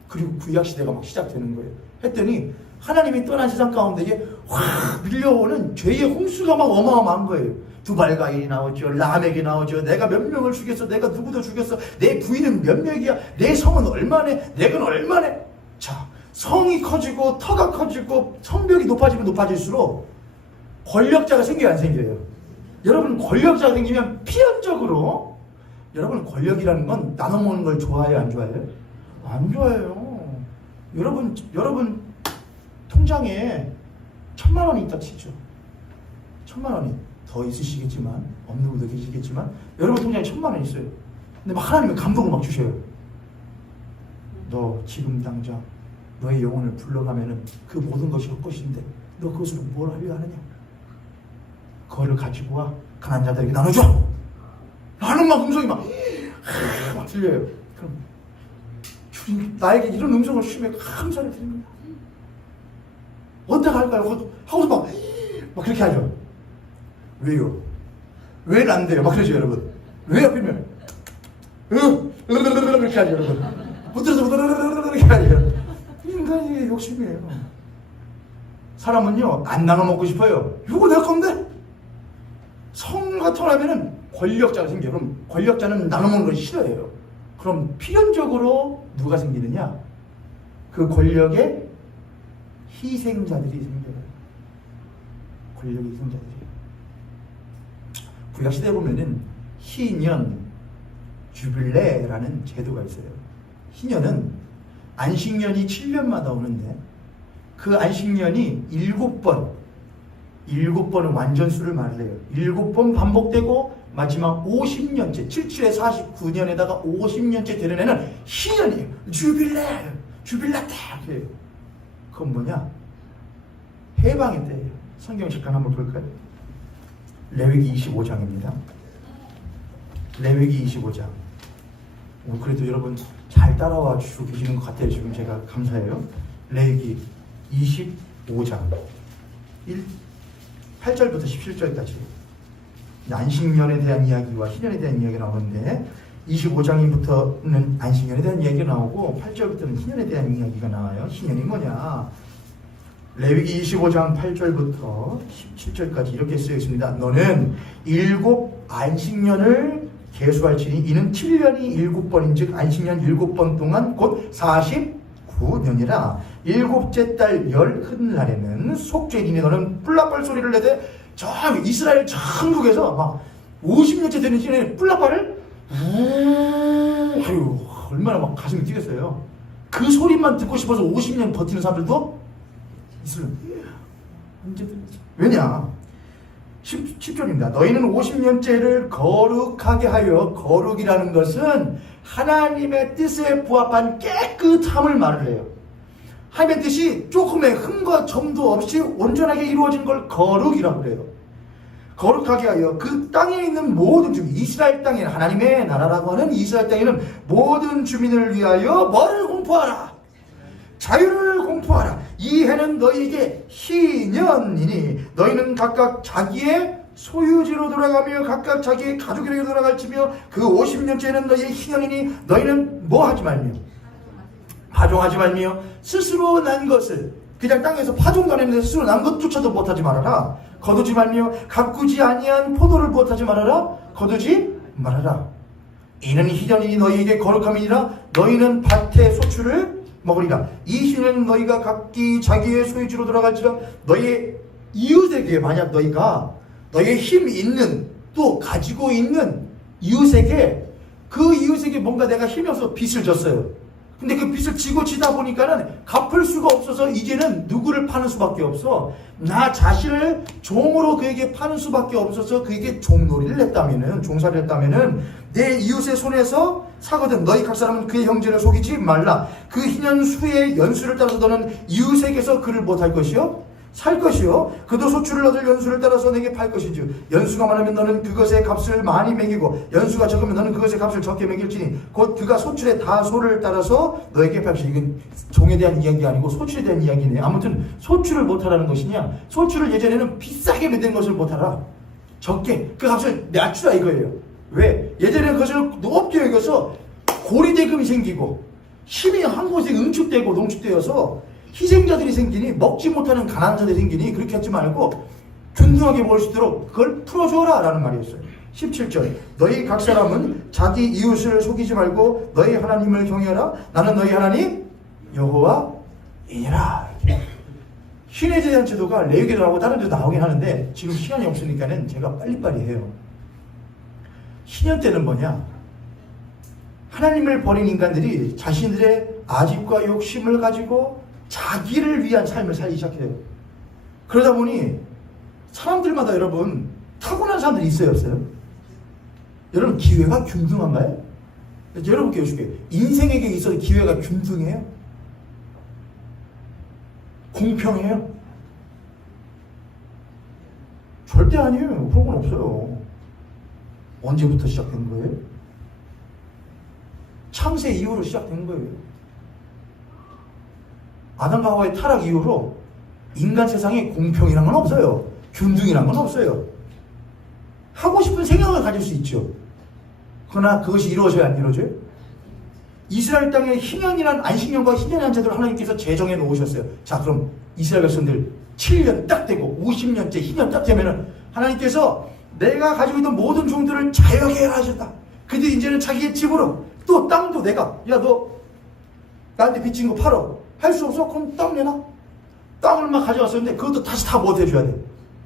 그리고 구약시대가 막 시작되는 거예요. 했더니 하나님이 떠난 세상 가운데에 확 밀려오는 죄의 홍수가 막 어마어마한 거예요. 두발가인이 나오죠. 라멕이 나오죠. 내가 몇 명을 죽였어. 내가 누구도 죽였어. 내 부인은 몇 명이야. 내 성은 얼마네. 내 건 얼마네. 자, 성이 커지고 터가 커지고 성벽이 높아지면 높아질수록 권력자가 생겨요 안 생겨요? 여러분 권력자가 생기면 필연적으로 여러분 권력이라는 건 나눠먹는 걸 좋아해요 안 좋아해요? 안 좋아해요. 여러분 통장에 1,000만 원이 있다 치죠. 1,000만 원이 더 있으시겠지만 없는 분도 계시겠지만 여러분 통장에 1,000만 원 있어요. 근데 막 하나님이 감동을 막 주셔요. 너 지금 당장 너의 영혼을 불러가면은 그 모든 것이 헛것인데 너 그것으로 뭘 하려 하느냐? 그거를 가지고 와 가난한 자들에게 나눠줘. 라는 막 음성이 막 들려요. 그럼 주님 나에게 이런 음성을 주시면 감사를 드립니다. 어떻게 할까요? 하고서 막 그렇게 하죠. 왜요? 왜 안 돼요? 막 그러죠 여러분. 왜 하필이면 그렇게 하죠 여러분. 못 들어서 그렇게 하죠. 인간의 욕심이에요. 사람은요 안 나눠 먹고 싶어요. 이거 내 건데. 성 같은 거 하면은 권력자가 생겨요. 그럼 권력자는 나눠 먹는 걸 싫어해요. 그럼 필연적으로 누가 생기느냐? 그 권력의 희생자들이 생겨요. 권력의 희생자들이. 구약시대에 보면은 희년, 주빌레라는 제도가 있어요. 희년은 안식년이 7년마다 오는데 그 안식년이 7번은 완전수를 말해요. 7번 반복되고 마지막 50년째 77에 49년에다가 50년째 되는 애는 희년이에요. 주빌라타 그건 뭐냐? 해방의 때예요. 성경 잠깐 한번 볼까요? 레위기 25장입니다. 레위기 25장. 그래도 여러분 잘 따라와 주시고 계시는 것 같아요. 지금 제가 감사해요. 레위기 25장 8절부터 17절까지 안식년에 대한 이야기와 희년에 대한 이야기가 나오는데 25장부터는 안식년에 대한 이야기가 나오고 8절부터는 희년에 대한 이야기가 나와요. 희년이 뭐냐? 레위기 25장 8절부터 17절까지 이렇게 쓰여 있습니다. 너는 7 안식년을 계수할지니 이는 7년이 7번인즉 안식년 7번 동안 곧 49년이라. 7째 달 열흘날에는 속죄인이 너는 뿔라빨 소리를 내되 저 이스라엘 전국에서 막 50년째 되는 시간에 뿔라빨을 아유 얼마나 막 가슴이 뛰겠어요. 그 소리만 듣고 싶어서 50년 버티는 사람들도 있어요. 언제든지. 왜냐? 10절입니다. 너희는 50년째를 거룩하게 하여, 거룩이라는 것은 하나님의 뜻에 부합한 깨끗함을 말을 해요. 하나님의 뜻이 조금의 흠과 점도 없이 온전하게 이루어진 걸 거룩이라고 그래요. 거룩하게 하여 그 땅에 있는 모든 주민, 이스라엘 땅에 하나님의 나라라고 하는 이스라엘 땅에는 모든 주민을 위하여 뭐를 공포하라? 자유를 공포하라. 이 해는 너희에게 희년이니 너희는 각각 자기의 소유지로 돌아가며 각각 자기의 가족에게 돌아갈지며 그 50년째는 너희의 희년이니 너희는 뭐 하지 말며 파종하지 말며 스스로 난 것을 그냥 땅에서 파종도 안 했는데 스스로 난 것조차도 못하지 말아라. 거두지 말며 가꾸지 아니한 포도를 못하지 말아라. 거두지 말아라. 이는 희년이니 너희에게 거룩함이니라. 너희는 밭의 소출을 먹으리라. 이 희년은 너희가 각기 자기의 소유지로 돌아갈지라. 너희의 이웃에게 만약 너희가 너희의 힘 있는 또 가지고 있는 이웃에게 그 이웃에게 뭔가 내가 힘이 없어서 빚을 졌어요. 근데 그 빚을 지고 지다 보니까는 갚을 수가 없어서 이제는 누구를 파는 수밖에 없어. 나 자신을 종으로 그에게 파는 수밖에 없어서 그에게 종놀이를 했다면은, 종살이를 했다면은 내 이웃의 손에서 사거든. 너희 각 사람은 그의 형제를 속이지 말라. 그 희년 수의 연수를 따라서 너는 이웃에게서 그를 못할 것이요 살 것이요 그도 소출을 얻을 연수를 따라서 내게 팔 것이지. 연수가 많으면 너는 그것의 값을 많이 매기고 연수가 적으면 너는 그것의 값을 적게 매길지니 곧 그가 소출의 다소를 따라서 너에게 팔 것이지. 이건 종에 대한 이야기 아니고 소출에 대한 이야기네. 아무튼 소출을 못하라는 것이냐, 소출을 예전에는 비싸게 만든 것을 못하라, 적게 그 값을 낮추라 이거예요. 왜? 예전에는 그것을 높게 여겨서 고리대금이 생기고 힘이 한 곳에 응축되고 농축되어서 희생자들이 생기니, 먹지 못하는 가난한 자들이 생기니 그렇게 하지 말고 균등하게 먹을 수 있도록 그걸 풀어줘라 라는 말이었어요. 17절 너희 각 사람은 자기 이웃을 속이지 말고 너희 하나님을 경외하라. 나는 너희 하나님 여호와이니라. 신에 대한 제도가 레위기도 나오고 다른 데도 나오긴 하는데 지금 시간이 없으니까는 제가 빨리빨리 해요. 희년 때는 뭐냐? 하나님을 버린 인간들이 자신들의 아집과 욕심을 가지고 자기를 위한 삶을 살기 시작해요. 그러다 보니 사람들마다 여러분 타고난 사람들이 있어요, 없어요? 여러분 기회가 균등한가요? 여러분께 여줄게요. 인생에게 있어서 기회가 균등해요? 공평해요? 절대 아니에요. 그런 건 없어요. 언제부터 시작된 거예요? 창세 이후로 시작된 거예요. 아담과 하와의 타락 이후로 인간 세상에 공평이란 건 없어요. 균등이란 건 없어요. 하고 싶은 생각을 가질 수 있죠. 그러나 그것이 이루어져야 안 이루어져요? 이스라엘 땅에 희년이란 안식년과 희년이란 제도를 하나님께서 제정해 놓으셨어요. 자, 그럼 이스라엘 백성들 7년 딱 되고 50년째 희년 딱 되면은 하나님께서 내가 가지고 있던 모든 종들을 자유하게 하셨다. 그들이 이제는 자기의 집으로, 또 땅도 내가, 야, 너 나한테 빚진 거 팔어. 할 수 없어? 그럼 땅 내놔. 땅을 막 가져왔었는데 그것도 다시 다 못 해줘야 돼.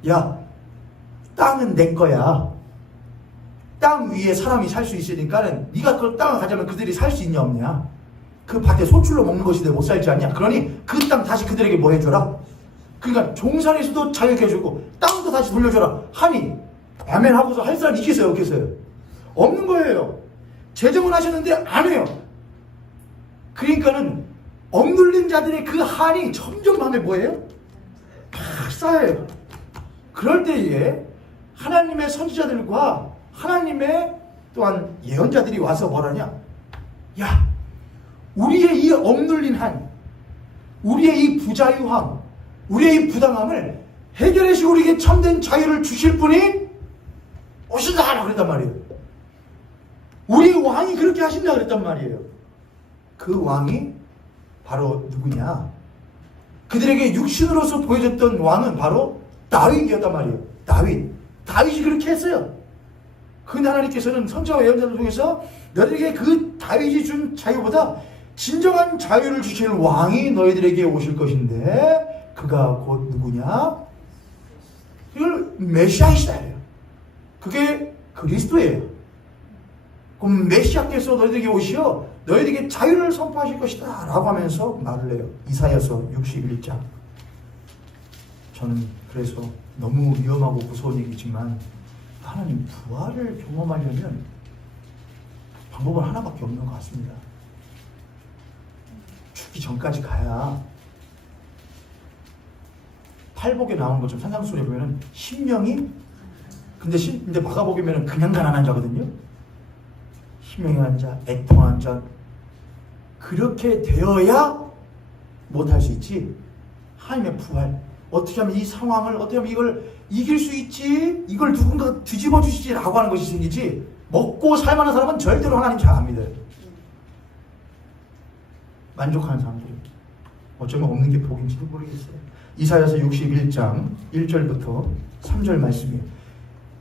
야, 땅은 내 거야. 땅 위에 사람이 살 수 있으니까는 네가 그 땅을 가져면 그들이 살 수 있냐 없냐. 그 밭에 소출로 먹는 것이 내 못 살지 않냐. 그러니 그 땅 다시 그들에게 뭐 해줘라. 그러니까 종살이에서도 자유해주고 땅도 다시 돌려줘라 하니 아멘 하고서 할 사람 있겠어요 없겠어요? 없는 거예요. 제정을 하셨는데 안 해요. 그러니까는 억눌린 자들의 그 한이 점점 밤에 뭐예요? 팍 쌓여요. 그럴 때에 하나님의 선지자들과 하나님의 또한 예언자들이 와서 뭐라냐? 야, 우리의 이 억눌린 한, 우리의 이 부자유함, 우리의 이 부당함을 해결해 주시고 우리에게 참된 자유를 주실 분이 오신다 그랬단 말이에요. 우리 왕이 그렇게 하신다 그랬단 말이에요. 그 왕이 바로 누구냐? 그들에게 육신으로서 보여줬던 왕은 바로 다윗이었단 말이에요. 다윗이 그렇게 했어요. 그 하나님께서는 선지자와 예언자를 통해서 너희에게 그 다윗이 준 자유보다 진정한 자유를 주실 왕이 너희들에게 오실 것인데 그가 곧 누구냐? 이걸 메시아이시다. 그게 그리스도예요. 그럼 메시아께서 너희들에게 오시어 너희들에게 자유를 선포하실 것이다 라고 하면서 말을 해요. 이사야서 61장. 저는 그래서 너무 위험하고 무서운 얘기지만 하나님 부활을 경험하려면 방법은 하나밖에 없는 것 같습니다. 죽기 전까지 가야 팔복에 나오는 것처럼 산상수훈에 보면은 심령이 근데 마가복이면은 그냥 가난한 자거든요. 심령이 가난한 자, 애통한 자 그렇게 되어야 못할 수 있지. 하나님의 부활 어떻게 하면 이 상황을 어떻게 하면 이걸 이길 수 있지? 이걸 누군가 뒤집어 주시지라고 하는 것이 생기지. 먹고 살만한 사람은 절대로 하나님 잘 안 믿어요. 만족하는 사람들이 어쩌면 없는 게 복인지도 모르겠어요. 이사야서 61장 1절부터 3절 말씀이에요.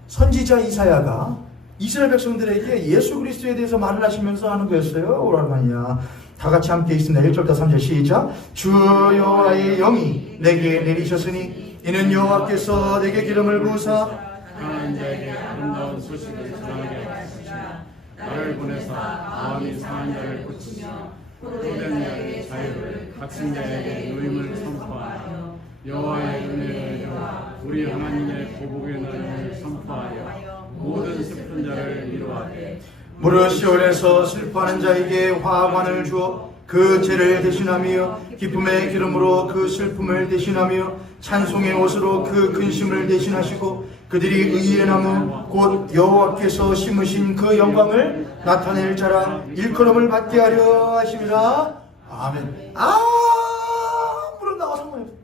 선지자 이사야가 이스라엘 백성들에게 예수 그리스도에 대해서 말을 하시면서 하는 거였어요. 오라마냐. 다 같이 함께 있습니다. 1절부터 3절 시작. 주 여호와의 영이 내게 내리셨으니 이는 여호와께서 내게 기름을 부으사 강한 자에게 아름다운 소식을 전하게 하시라. 나를 보내사 마음이 상한 자를 고치며 포로된 자에게 자유를 갇힌 자에게 노임을 선포하여 여호와의 은혜를 여호와 우리 하나님의 보복의 날을 선포하여 모든 슬픈 자를 위로하되 무릇 시온에서 슬퍼하는 자에게 화관을 주어 그 죄를 대신하며 기쁨의 기름으로 그 슬픔을 대신하며 찬송의 옷으로 그 근심을 대신하시고 그들이 의의 나무 곧 여호와께서 심으신 그 영광을 나타낼 자라 일컬음을 받게 하려 하심이라. 아멘. 아무런 나와 상관이 없어요.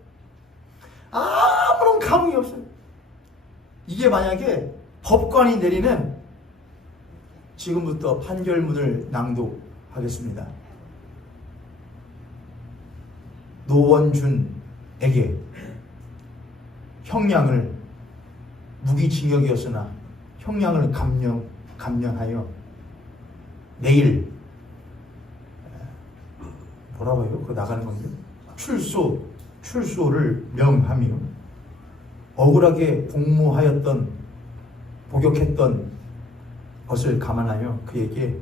아무런 감흥이 없어요. 이게 만약에 법관이 내리는 지금부터 판결문을 낭독하겠습니다. 노원준에게 형량을 무기징역이었으나 형량을 감면하여 내일 뭐라고 해요? 그거 나가는 건데 출소를 명하며 억울하게 복역했던 것을 감안하여 그에게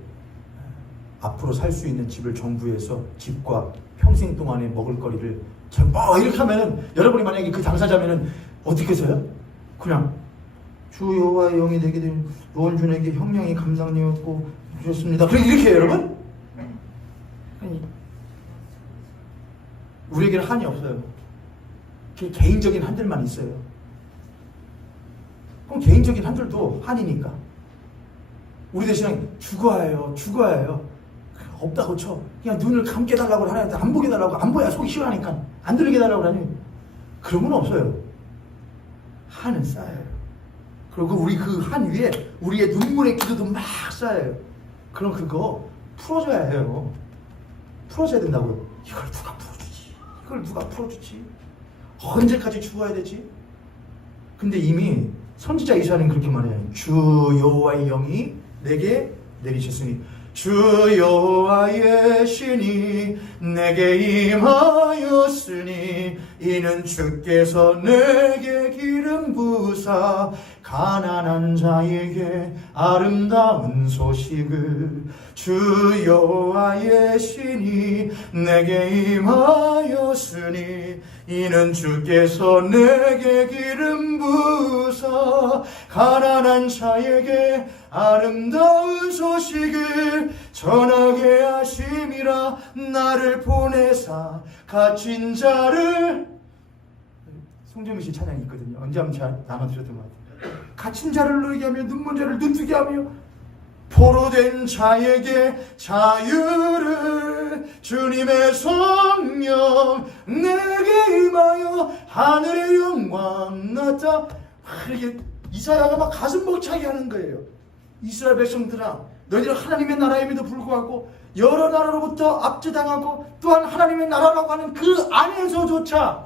앞으로 살 수 있는 집을 정부에서 집과 평생 동안의 먹을거리를 이렇게 하면은 여러분이 만약에 그 당사자면은 어떻게 해서요? 그냥 주 여호와의 영이 되게 된 노원준에게 형량이 감당되었고 주셨습니다. 그럼 이렇게 해요, 여러분? 아니, 우리에게는 한이 없어요. 개인적인 한들만 있어요. 그럼 개인적인 한들도 한이니까 우리 대신에 죽어야 해요. 없다고 쳐. 그냥 눈을 감게 해달라고 하는데 안 보게 해달라고. 안 보야 속이 시원하니까 안 들리게 해달라고 하니 그런 건 없어요. 한은 쌓여요. 그리고 우리 그 한 위에 우리의 눈물의 기도도 막 쌓여요. 그럼 그거 풀어줘야 해요. 풀어줘야 된다고요. 이걸 누가 풀어주지? 언제까지 죽어야 되지? 근데 이미 선지자 이사야는 그렇게 말해요. 주 여호와의 영이 내게 내리셨으니 주 여호와의 신이 내게 임하였으니 이는 주께서 내게 기름 부으사 가난한 자에게 아름다운 소식을 주 여호와의 신이 내게 임하였으니 이는 주께서 내게 기름 부으사 가난한 자에게 아름다운 소식을 전하게 하심이라. 나를 보내사 갇힌 자를 송정민 씨 찬양이 있거든요. 언제 한번 나눠드렸던 것 같아요. 갇힌 자를 누리게 하며 눈먼 자를 눈뜨게 하며 포로된 자에게 자유를 주님의 성령 내게 임하여 하늘의 영광 나타. 이렇게 이사야가 막 가슴 벅차게 하는 거예요. 이스라엘 백성들아 너희들은 하나님의 나라임에도 불구하고 여러 나라로부터 압제당하고 또한 하나님의 나라라고 하는 그 안에서조차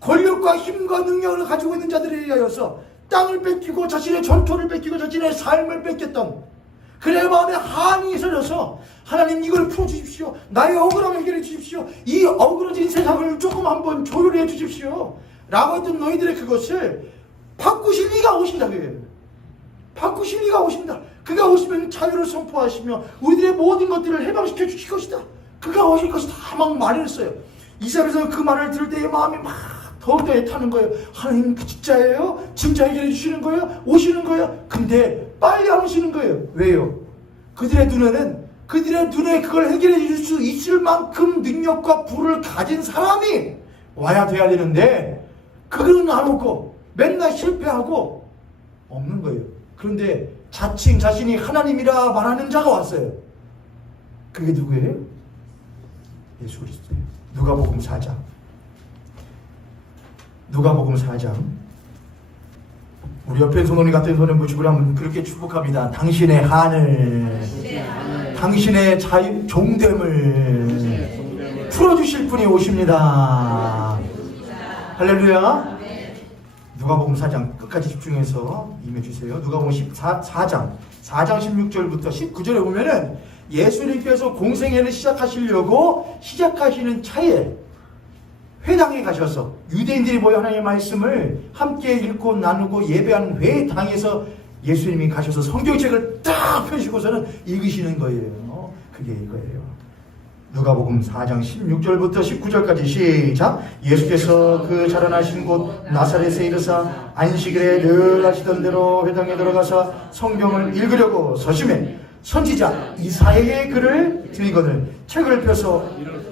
권력과 힘과 능력을 가지고 있는 자들에 의하여서 땅을 뺏기고 자신의 전토를 뺏기고 자신의 삶을 뺏겼던 그의 마음에 한이 있어져서 하나님 이걸 풀어주십시오. 나의 억울함을 해결해 주십시오. 이 어그러진 세상을 조금 한번 조율해 주십시오. 라고 했던 너희들의 그것을 바꾸실 리가 오신다. 바꾸실 리가 오신다. 그가 오시면 자유를 선포하시며 우리들의 모든 것들을 해방시켜 주실 것이다. 그가 오실 것이다. 막 말을 했어요. 이사벨에서는 그 말을 들을 때의 마음이 막 더욱더 애타는 거예요. 하나님 그 진짜예요? 진짜 해결해 주시는 거예요? 오시는 거예요? 근데 빨리 안 오시는 거예요. 왜요? 그들의 눈에 그걸 해결해 줄 수 있을 만큼 능력과 부를 가진 사람이 와야 돼야 되는데 그거는 안 오고 맨날 실패하고 없는 거예요. 그런데 자칭 자신이 하나님이라 말하는 자가 왔어요. 그게 누구예요? 예수 그리스도예요. 누가복음 4장. 누가복음 4장. 우리 옆에 성도님 같은 손에 보시고 한번 그렇게 축복합니다. 당신의 한을, 당신의 종됨을 풀어주실 분이 오십니다. 할렐루야. 누가복음 4장 끝까지 집중해서 임해주세요. 누가복음 4장 16절부터 19절에 보면은 예수님께서 공생애를 시작하시려고 시작하시는 차에 회당에 가셔서 유대인들이 모여 하나님의 말씀을 함께 읽고 나누고 예배하는 회당에서 예수님이 가셔서 성경책을 딱 펴시고서는 읽으시는 거예요. 그게 이거예요. 누가복음 4장 16절부터 19절까지 시작. 예수께서 그 자라나신 곳 나사렛에 이르사 안식일에 늘 하시던 대로 회당에 들어가서 성경을 읽으려고 서심해 선지자 이사야의 글을 들이거늘 책을 펴서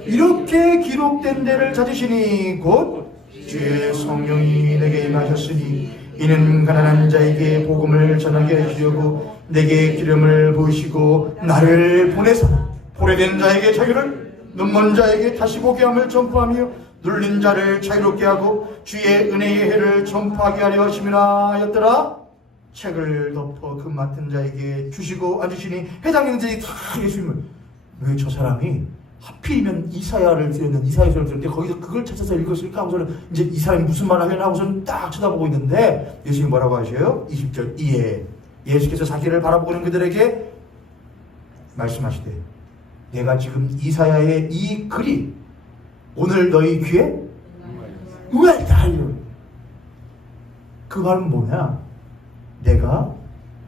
이렇게 기록된 데를 찾으시니 곧 주의 성령이 내게 임하셨으니 이는 가난한 자에게 복음을 전하게 하시려고 내게 기름을 부으시고 나를 보내사 포로된 자에게 자유를 눈먼 자에게 다시 보게 함을 전파하며 눌린 자를 자유롭게 하고 주의 은혜의 해를 전파하게 하려 하심이라 하였더라. 책을 덮어 그 맡은 자에게 주시고 앉으시니 회당에 있는 자들이 다 예수님을 왜 저 사람이 하필이면 이사야를 들을 때 거기서 그걸 찾아서 읽었을까 하고서는 이제 이 사람이 무슨 말을 하려나 하고서는 딱 쳐다보고 있는데 예수님 뭐라고 하셔요? 20절 이에 예수께서 자기를 바라보고 있는 그들에게 말씀하시되 내가 지금 이사야의 이 글이 오늘 너희 귀에 응하리다. 그 말은 뭐냐? 내가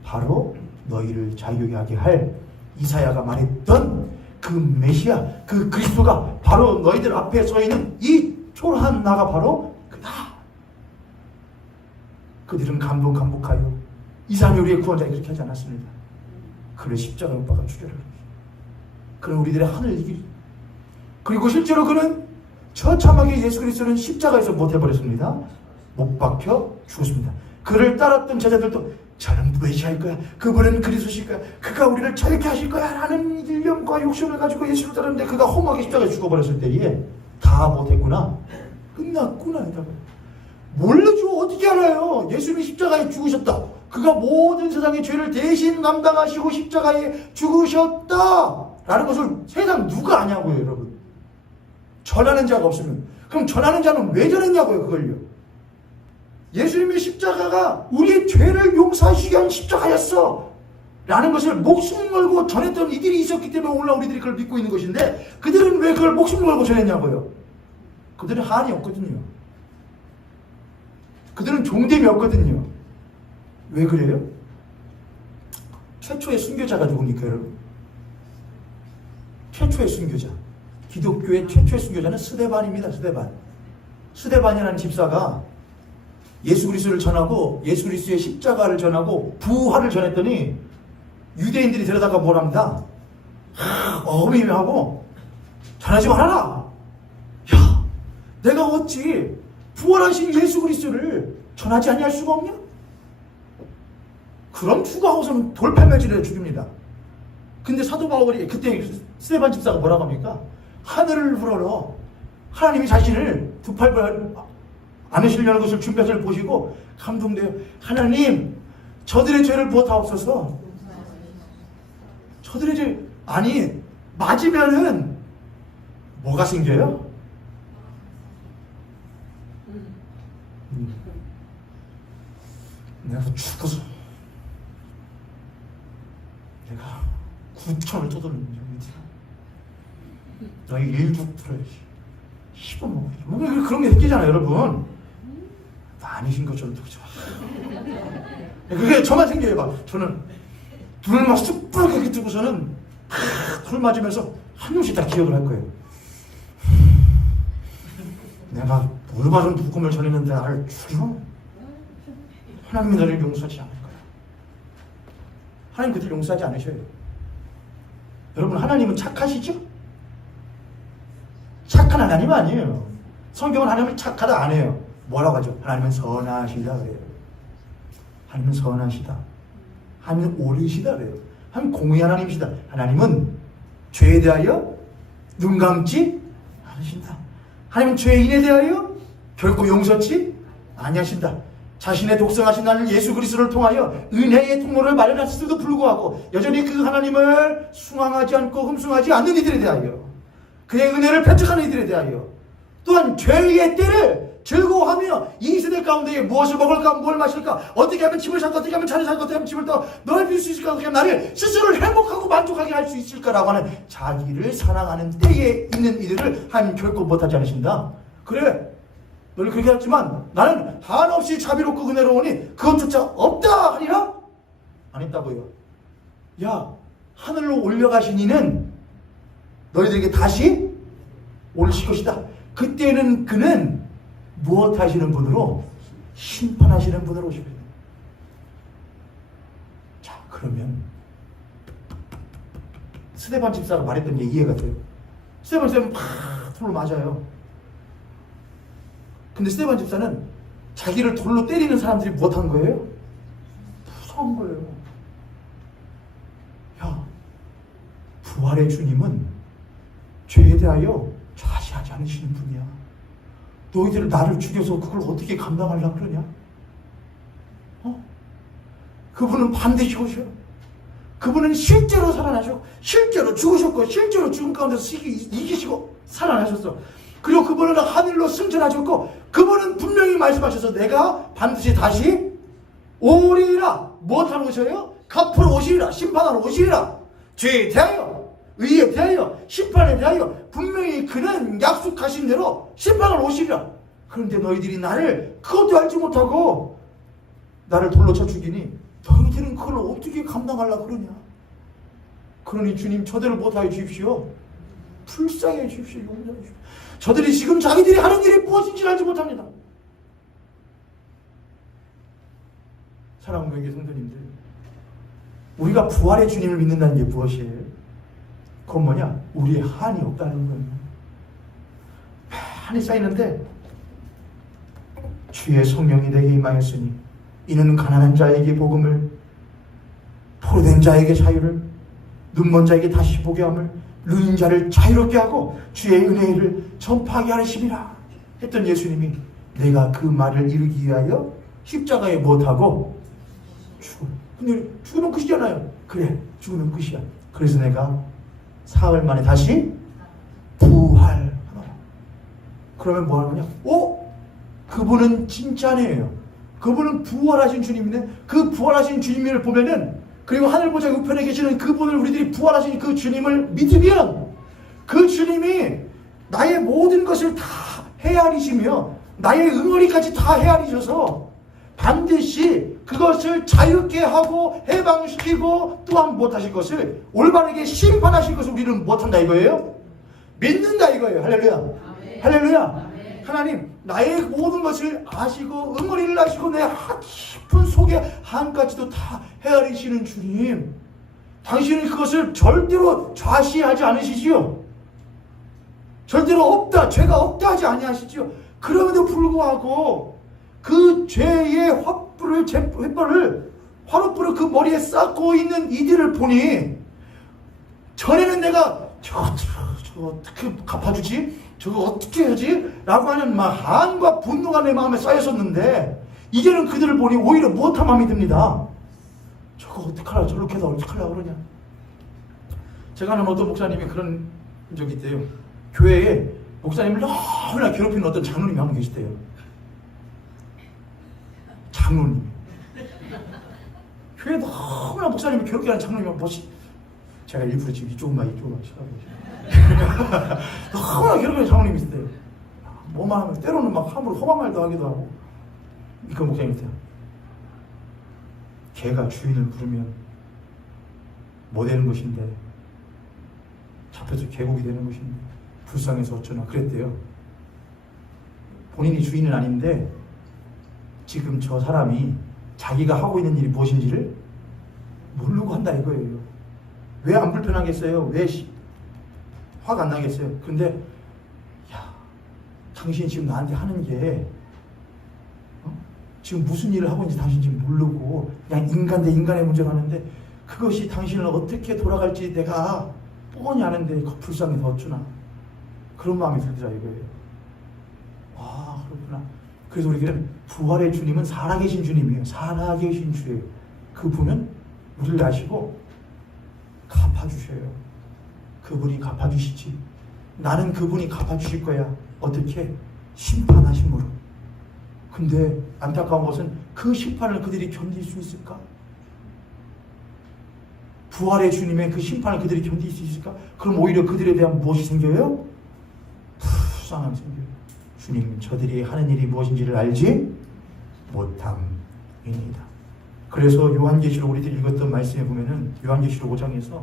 바로 너희를 자유하게 하게 할 이사야가 말했던 그 메시아, 그 그리스도가 바로 너희들 앞에 서 있는 이 초라한 나가 바로 그다. 그들은 감복하여 이 사람이 우리의 구원자 그렇게 하지 않았습니다. 그를 십자가 못 박아 죽여라. 그는 우리들의 하늘 이길. 그리고 실제로 그는 처참하게 예수 그리스도는 십자가에서 못해버렸습니다. 못 박혀 죽었습니다. 그를 따랐던 제자들도 저는 메시아일 거야. 그분은 그리스도실 거야. 그가 우리를 자유케 하실 거야. 라는 일념과 욕심을 가지고 예수를 따르는데 그가 험하게 십자가에 죽어버렸을 때에 다 못했구나. 끝났구나. 몰라줘. 어떻게 알아요? 예수님이 십자가에 죽으셨다. 그가 모든 세상의 죄를 대신 감당하시고 십자가에 죽으셨다. 라는 것을 세상 누가 아냐고요, 여러분. 전하는 자가 없으면. 그럼 전하는 자는 왜 전했냐고요, 그걸요. 예수님의 십자가가 우리의 죄를 용서하시기 위한 십자가였어 라는 것을 목숨 걸고 전했던 이들이 있었기 때문에 오늘 우리들이 그걸 믿고 있는 것인데 그들은 왜 그걸 목숨 걸고 전했냐고요. 그들은 한이 없거든요. 그들은 종됨이 없거든요. 왜 그래요? 최초의 순교자가 누굽니까, 여러분? 최초의 순교자, 기독교의 최초의 순교자는 스데반입니다. 스데반이라는 집사가 예수 그리스도를 전하고 예수 그리스도의 십자가를 전하고 부활을 전했더니 유대인들이 데려다가 뭐랍니다. 어미하고 전하지 말아라. 야, 내가 어찌 부활하신 예수 그리스도를 전하지 아니할 수가 없냐? 그럼 추가하고서는 돌팔매질을 죽입니다. 근데 사도 바울이 그때 스데반 집사가 뭐라고 합니까? 하늘을 우러러 하나님이 자신을 두 팔 안으시려는 것을 준비하시는 걸 보시고 감동돼요. 하나님, 저들의 죄를 부어다옵소서. 저들이 이제 아니 맞으면은 뭐가 생겨요? 내가 죽어서 내가 9천을 떠드는 너희 일국 들어야지 10원 먹어야지 뭔가 그런 게 느끼잖아요 여러분. 아니신 것처럼 듣죠. 그게 저만 생겨요. 막 저는 눈을 막 쑥뿌렇게 뜨고서는 불 맞으면서 한 놈씩 다 기억을 할 거예요. 내가 올바른 묶음을 전했는데 나를 죽여? 하나님이 너를 용서하지 않을 거야. 하나님 그들 용서하지 않으셔요. 여러분 하나님은 착하시죠? 착한 하나님 아니에요. 성경은 하나님을 착하다 안 해요. 뭐라고 하죠? 하나님은 선하시다 그래요. 하나님은 선하시다. 하나님은 옳으시다 그래요. 하나님은 공의 하나님이시다. 하나님은 죄에 대하여 눈 감지 않으신다. 하나님은 죄인에 대하여 결코 용서치 아니하신다. 자신의 독생하신 아들 예수 그리스도를 통하여 은혜의 통로를 마련하셨음에도 불구하고 여전히 그 하나님을 숭앙하지 않고 흠숭하지 않는 이들에 대하여 그의 은혜를 배척하는 이들에 대하여 또한 죄의 때를 즐거워하며 이 세대 가운데 무엇을 먹을까 뭘 마실까 어떻게 하면 집을 살까 어떻게 하면 차를 살까 어떻게 하면 집을 더 넓힐 수 있을까 어떻게 하면 나를 스스로를 행복하고 만족하게 할 수 있을까라고 하는 자기를 사랑하는 때에 있는 이들을 하나님 결코 못하지 않으신다. 그래 너를 그렇게 했지만 나는 한없이 자비롭고 은혜로우니 그것조차 없다 하리라? 안 했다고요. 야 하늘로 올려가신 이는 너희들에게 다시 올리실 것이다. 그때는 그는 무엇 하시는 분으로? 심판하시는 분으로 오시거든요. 자 그러면 스데반 집사가 말했던 게 이해가 돼요. 스데반 집사는 팍 돌로 맞아요. 근데 스데반 집사는 자기를 돌로 때리는 사람들이 무엇한 거예요? 무서운 거예요. 야 부활의 주님은 죄에 대하여 좌시하지 않으시는 분이야. 너희들 나를 죽여서 그걸 어떻게 감당하려고 그러냐? 그분은 반드시 오셔요. 그분은 실제로 살아나셔. 실제로 죽으셨고 실제로 죽음 가운데서 이기시고 살아나셨어. 그리고 그분은 하늘로 승천하셨고 그분은 분명히 말씀하셔서 내가 반드시 다시 오리라. 무엇하러 오셔요? 갚으러 오시리라. 심판하러 오시리라. 죄에 대하여 의에 대하여 심판에 대하여 분명히 그는 약속하신 대로 심판을 오시리라. 그런데 너희들이 나를 그것도 알지 못하고 나를 돌로 쳐 죽이니 너희들은 그걸 어떻게 감당하려고 그러냐. 그러니 주님 저들을 못하여 주십시오. 불쌍해 주십시오. 용서해 주십시오. 저들이 지금 자기들이 하는 일이 무엇인지 알지 못합니다. 사랑하는 교회 성도님들, 우리가 부활의 주님을 믿는다는 게 무엇이에요? 그건 뭐냐? 우리의 한이 없다는 거예요. 한이 쌓이는데 주의 성령이 내게 임하였으니 이는 가난한 자에게 복음을, 포로된 자에게 자유를, 눈먼 자에게 다시 보게 함을, 누인 자를 자유롭게 하고 주의 은혜를 전파하게 하심이라 했던 예수님이 내가 그 말을 이루기 위하여 십자가에 못하고 죽어. 근데 죽으면 끝이잖아요. 그래 죽으면 끝이야. 그래서 내가 사흘 만에 다시 부활하노라. 그러면 뭐 하느냐? 그분은 진짜네요. 그분은 부활하신 주님인데 그 부활하신 주님을 보면은, 그리고 하늘보좌 우편에 계시는 그분을 우리들이 부활하신 그 주님을 믿으면 그 주님이 나의 모든 것을 다 헤아리시며 나의 응어리까지 다 헤아리셔서 반드시 그것을 자유케 하고 해방시키고 또한 못하실 것을 올바르게 심판하실 것을 우리는 못한다 이거예요. 믿는다 이거예요. 할렐루야. 아멘. 할렐루야. 아멘. 하나님 나의 모든 것을 아시고 응어리를 아시고 내 깊은 속의 한까지도 다 헤아리시는 주님, 당신은 그것을 절대로 좌시하지 않으시지요. 절대로 없다, 죄가 없다 하지 아니하시지요. 그럼에도 불구하고 그 죄의 화롯불을 그 머리에 쌓고 있는 이들을 보니, 전에는 내가 저거 어떻게 갚아주지? 저거 어떻게 하지? 라고 하는 한과 분노가 내 마음에 쌓였었는데, 이제는 그들을 보니 오히려 무엇한 마음이 듭니다. 저거 어떡하라, 저렇게 해서 어떡하려고 그러냐. 제가 아는 어떤 목사님이 그런 적이 있대요. 교회에 목사님을 너무나 괴롭히는 어떤 장로님이 한 분 계시대요. 장로님. 교회에 너무나 목사님을 괴롭게 하는 장로님이 한 분. 제가 일부러 지금 이쪽만 시작하고 있어요. 너무나 괴롭히는 장로님이 있어요. 뭐만 하면 때로는 막 함부로 험한 말도 하기도 하고. 그 목사님이 있어요. 개가 주인을 부르면 뭐 되는 것인데 잡혀서 계곡이 되는 것인데 불쌍해서 어쩌나 그랬대요. 본인이 주인은 아닌데 지금 저 사람이 자기가 하고 있는 일이 무엇인지를 모르고 한다 이거예요. 왜 안 불편하겠어요? 왜 화가 안 나겠어요? 근데 야, 당신이 지금 나한테 하는 게 지금 무슨 일을 하고 있는지 당신 지금 모르고 그냥 인간 대 인간의 문제가 하는데 그것이 당신을 어떻게 돌아갈지 내가 뻔히 아는데 불쌍해서 어쩌나 그런 마음이 들더라 이거예요. 아 그렇구나. 그래서 우리들은 부활의 주님은 살아계신 주님이에요. 살아계신 주예요. 그분은 우리를 아시고 갚아주셔요. 그분이 갚아주시지. 나는 그분이 갚아주실 거야. 어떻게? 심판하심으로. 근데 안타까운 것은 그 심판을 그들이 견딜 수 있을까? 부활의 주님의 그 심판을 그들이 견딜 수 있을까? 그럼 오히려 그들에 대한 무엇이 생겨요? 불쌍함이 생겨요. 주님, 저들이 하는 일이 무엇인지를 알지 못함입니다. 그래서 요한계시록 우리들이 읽었던 말씀에 보면은 요한계시록 5장에서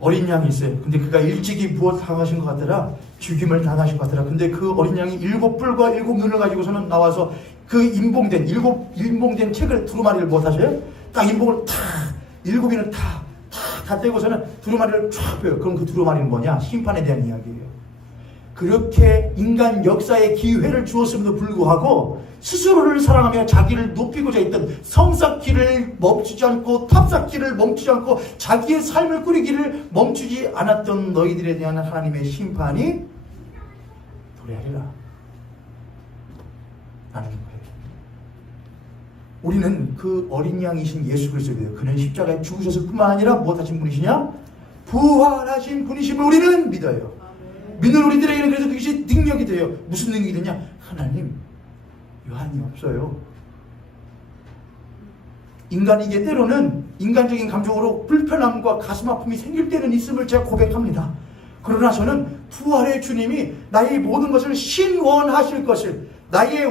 어린 양이 있어요. 근데 그가 일찍이 무엇 당하신 것 같더라? 죽임을 당하신 것 같더라. 근데 그 어린 양이 7뿔과 7눈을 가지고서는 나와서 그 인봉된 책을 두루마리를 못 하셔요? 딱 인봉을 탁 7인을 다 떼고서는 두루마리를 쫙 펴요. 그럼 그 두루마리는 뭐냐? 심판에 대한 이야기예요. 그렇게 인간 역사에 기회를 주었음에도 불구하고 스스로를 사랑하며 자기를 높이고자 했던 성쌓기를 멈추지 않고 탑쌓기를 멈추지 않고 자기의 삶을 꾸리기를 멈추지 않았던 너희들에 대한 하나님의 심판이 도래하리라 라는 거예요. 우리는 그 어린 양이신 예수 그리스도를 믿어요. 그는 십자가에 죽으셨을 뿐만 아니라 무엇하신 분이시냐? 부활하신 분이심을 우리는 믿어요. 믿는 우리들에게는 그래서 그것이 능력이 돼요. 무슨 능력이 되냐? 하나님 요한이 없어요. 인간이게 때로는 인간적인 감정으로 불편함과 가슴 아픔이 생길 때는 있음을 제가 고백합니다. 그러나 저는 부활의 주님이 나의 모든 것을 신원하실 것을 나의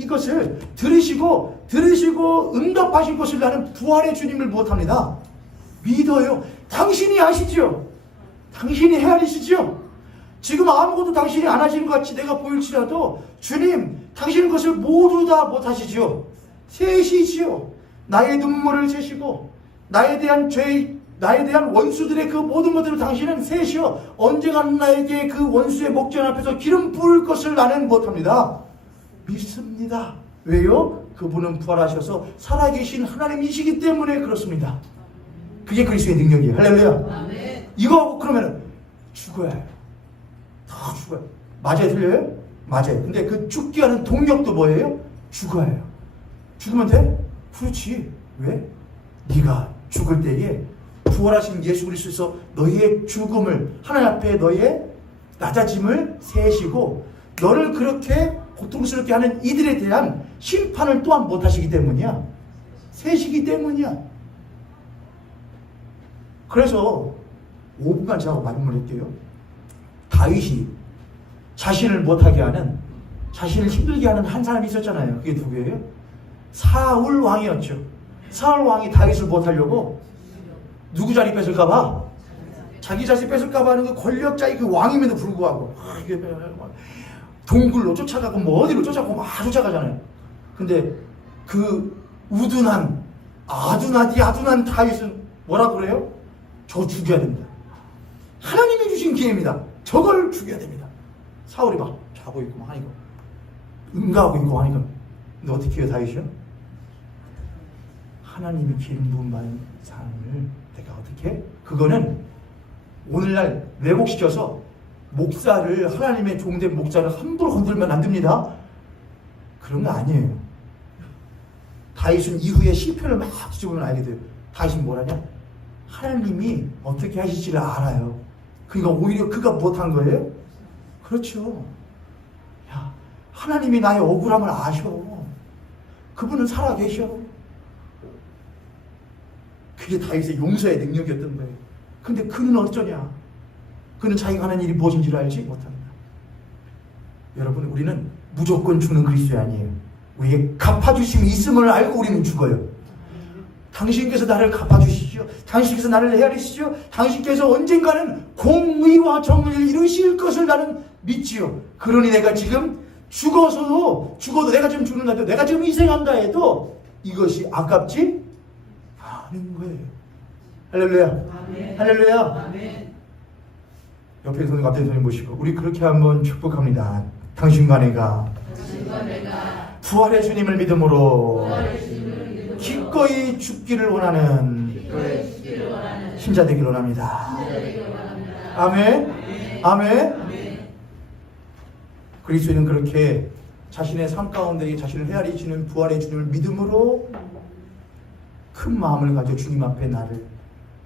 이것을 들으시고 응답하실 것을 나는 부활의 주님을 못합니다. 믿어요. 당신이 아시죠? 당신이 헤아리시죠? 지금 아무것도 당신이 안 하시는 것 같이 내가 보일지라도 주님, 당신은 것을 모두 다 못하시지요. 세시지요. 나의 눈물을 세시고 나에 대한 원수들의 그 모든 것들을 당신은 세시어 언젠가 나에게 그 원수의 목전 앞에서 기름 부을 것을 나는 못합니다. 믿습니다. 왜요? 그분은 부활하셔서 살아계신 하나님이시기 때문에 그렇습니다. 그게 그리스도의 능력이에요. 할렐루야. 이거 그러면 죽어야 해요. 다 죽어요. 맞아요? 틀려요? 맞아요. 근데 그 죽게 하는 동력도 뭐예요? 죽어야 해요. 죽으면 돼? 그렇지. 왜? 네가 죽을 때에 부활하신 예수 그리스도에서 너희의 죽음을 하나님 앞에 너희의 낮아짐을 세시고 너를 그렇게 고통스럽게 하는 이들에 대한 심판을 또한 못하시기 때문이야. 세시기 때문이야. 그래서 5분간 제가 마무리할게요. 다윗이 자신을 못하게 하는, 자신을 힘들게 하는 한 사람이 있었잖아요. 그게 누구예요? 사울 왕이었죠. 사울 왕이 다윗을 못하려고 누구 자리 뺏을까봐, 자기 자리 뺏을까봐 하는 그 권력자의 그 왕임에도 불구하고 동굴로 쫓아가고 뭐 어디로 쫓아가고 막 쫓아가잖아요. 근데 그 우둔한 아둔한 다윗은 뭐라 그래요? 저 죽여야 됩니다. 하나님이 주신 기회입니다. 저걸 죽여야 됩니다. 사울이 막 자고 있고 막 하니까 응가하고 있고 하니까 근데 어떻게 해요 다윗이요? 하나님이 기름 부은 받은 사람을 내가 어떻게? 그거는 오늘날 왜곡시켜서 목사를, 하나님의 종된 목사를 함부로 건들면 안 됩니다. 그런 거 아니에요. 다윗은 이후에 시편을 막 뒤져보면 알게 돼요. 다윗은 뭐라냐? 하나님이 어떻게 하실지를 알아요. 그러니까 오히려 그가 못한 거예요? 그렇죠. 야, 하나님이 나의 억울함을 아셔. 그분은 살아계셔. 그게 다윗의 용서의 능력이었던 거예요. 근데 그는 어쩌냐? 그는 자기가 하는 일이 무엇인지를 알지 못합니다. 여러분, 우리는 무조건 죽는 그리스도인이 아니에요. 우리에게 갚아주심이 있음을 알고 우리는 죽어요. 당신께서 나를 갚아주시죠. 당신께서 나를 헤아리시죠. 당신께서 언젠가는 공의와 정의를 이루실 것을 나는 믿지요. 그러니 내가 지금 죽어도 내가 지금 죽는다 해도, 내가 지금 희생한다 해도 이것이 아깝지 않은 거예요. 할렐루야. 아멘. 할렐루야. 아멘. 옆에 손님, 앞에 손님 보시고 우리 그렇게 한번 축복합니다. 당신과 내가 부활의 주님을 믿음으로 기꺼이 죽기를 원하는 신자 되기를 원합니다. 아멘. 아멘. 그리스도인은 그렇게 자신의 삶 가운데 자신을 헤아리 주는 부활의 주님을 믿음으로 큰 마음을 가져 주님 앞에 나를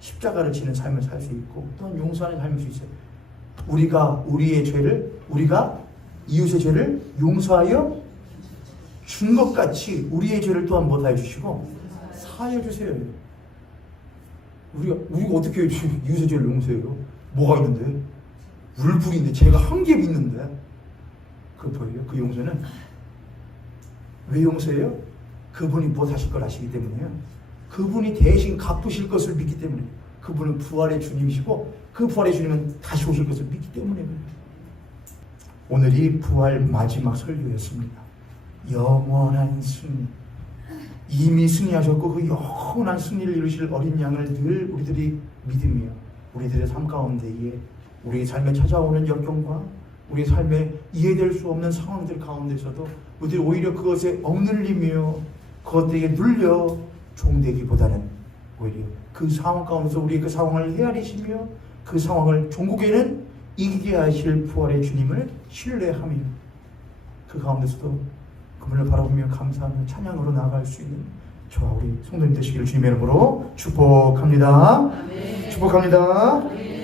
십자가를 지는 삶을 살 수 있고, 또한 용서하는 삶을 수 있어요. 우리가 이웃의 죄를 용서하여 준 것 같이 우리의 죄를 또한 못하여 주시고 사하여 주세요. 우리가 어떻게 이웃의 죄를 용서해요? 뭐가 있는데? 울분인데, 죄가 한 개 있는데. 그 뭐예요? 그 용서는 왜 용서해요? 그분이 못하실 걸 아시기 때문에요. 그분이 대신 갚으실 것을 믿기 때문에. 그분은 부활의 주님이시고 그 부활의 주님은 다시 오실 것을 믿기 때문에. 오늘이 부활 마지막 설교였습니다. 영원한 승리. 이미 승리하셨고 그 영원한 승리를 이루실 어린 양을 늘 우리들이 믿으며 우리들의 삶 가운데에 우리 삶에 찾아오는 역경과 우리 삶에 이해될 수 없는 상황들 가운데서도 우리들이 오히려 그것에 억눌리며 그것들에 눌려 종되기보다는 오히려 그 상황 가운데서 우리 그 상황을 헤아리시며 그 상황을 종국에는 이기게 하실 부활의 주님을 신뢰하며 그 가운데서도 그분을 바라보며 감사하며 찬양으로 나아갈 수 있는 저와 우리 성도님 되시기를 주님의 이름으로 축복합니다. 아멘. 축복합니다. 아멘.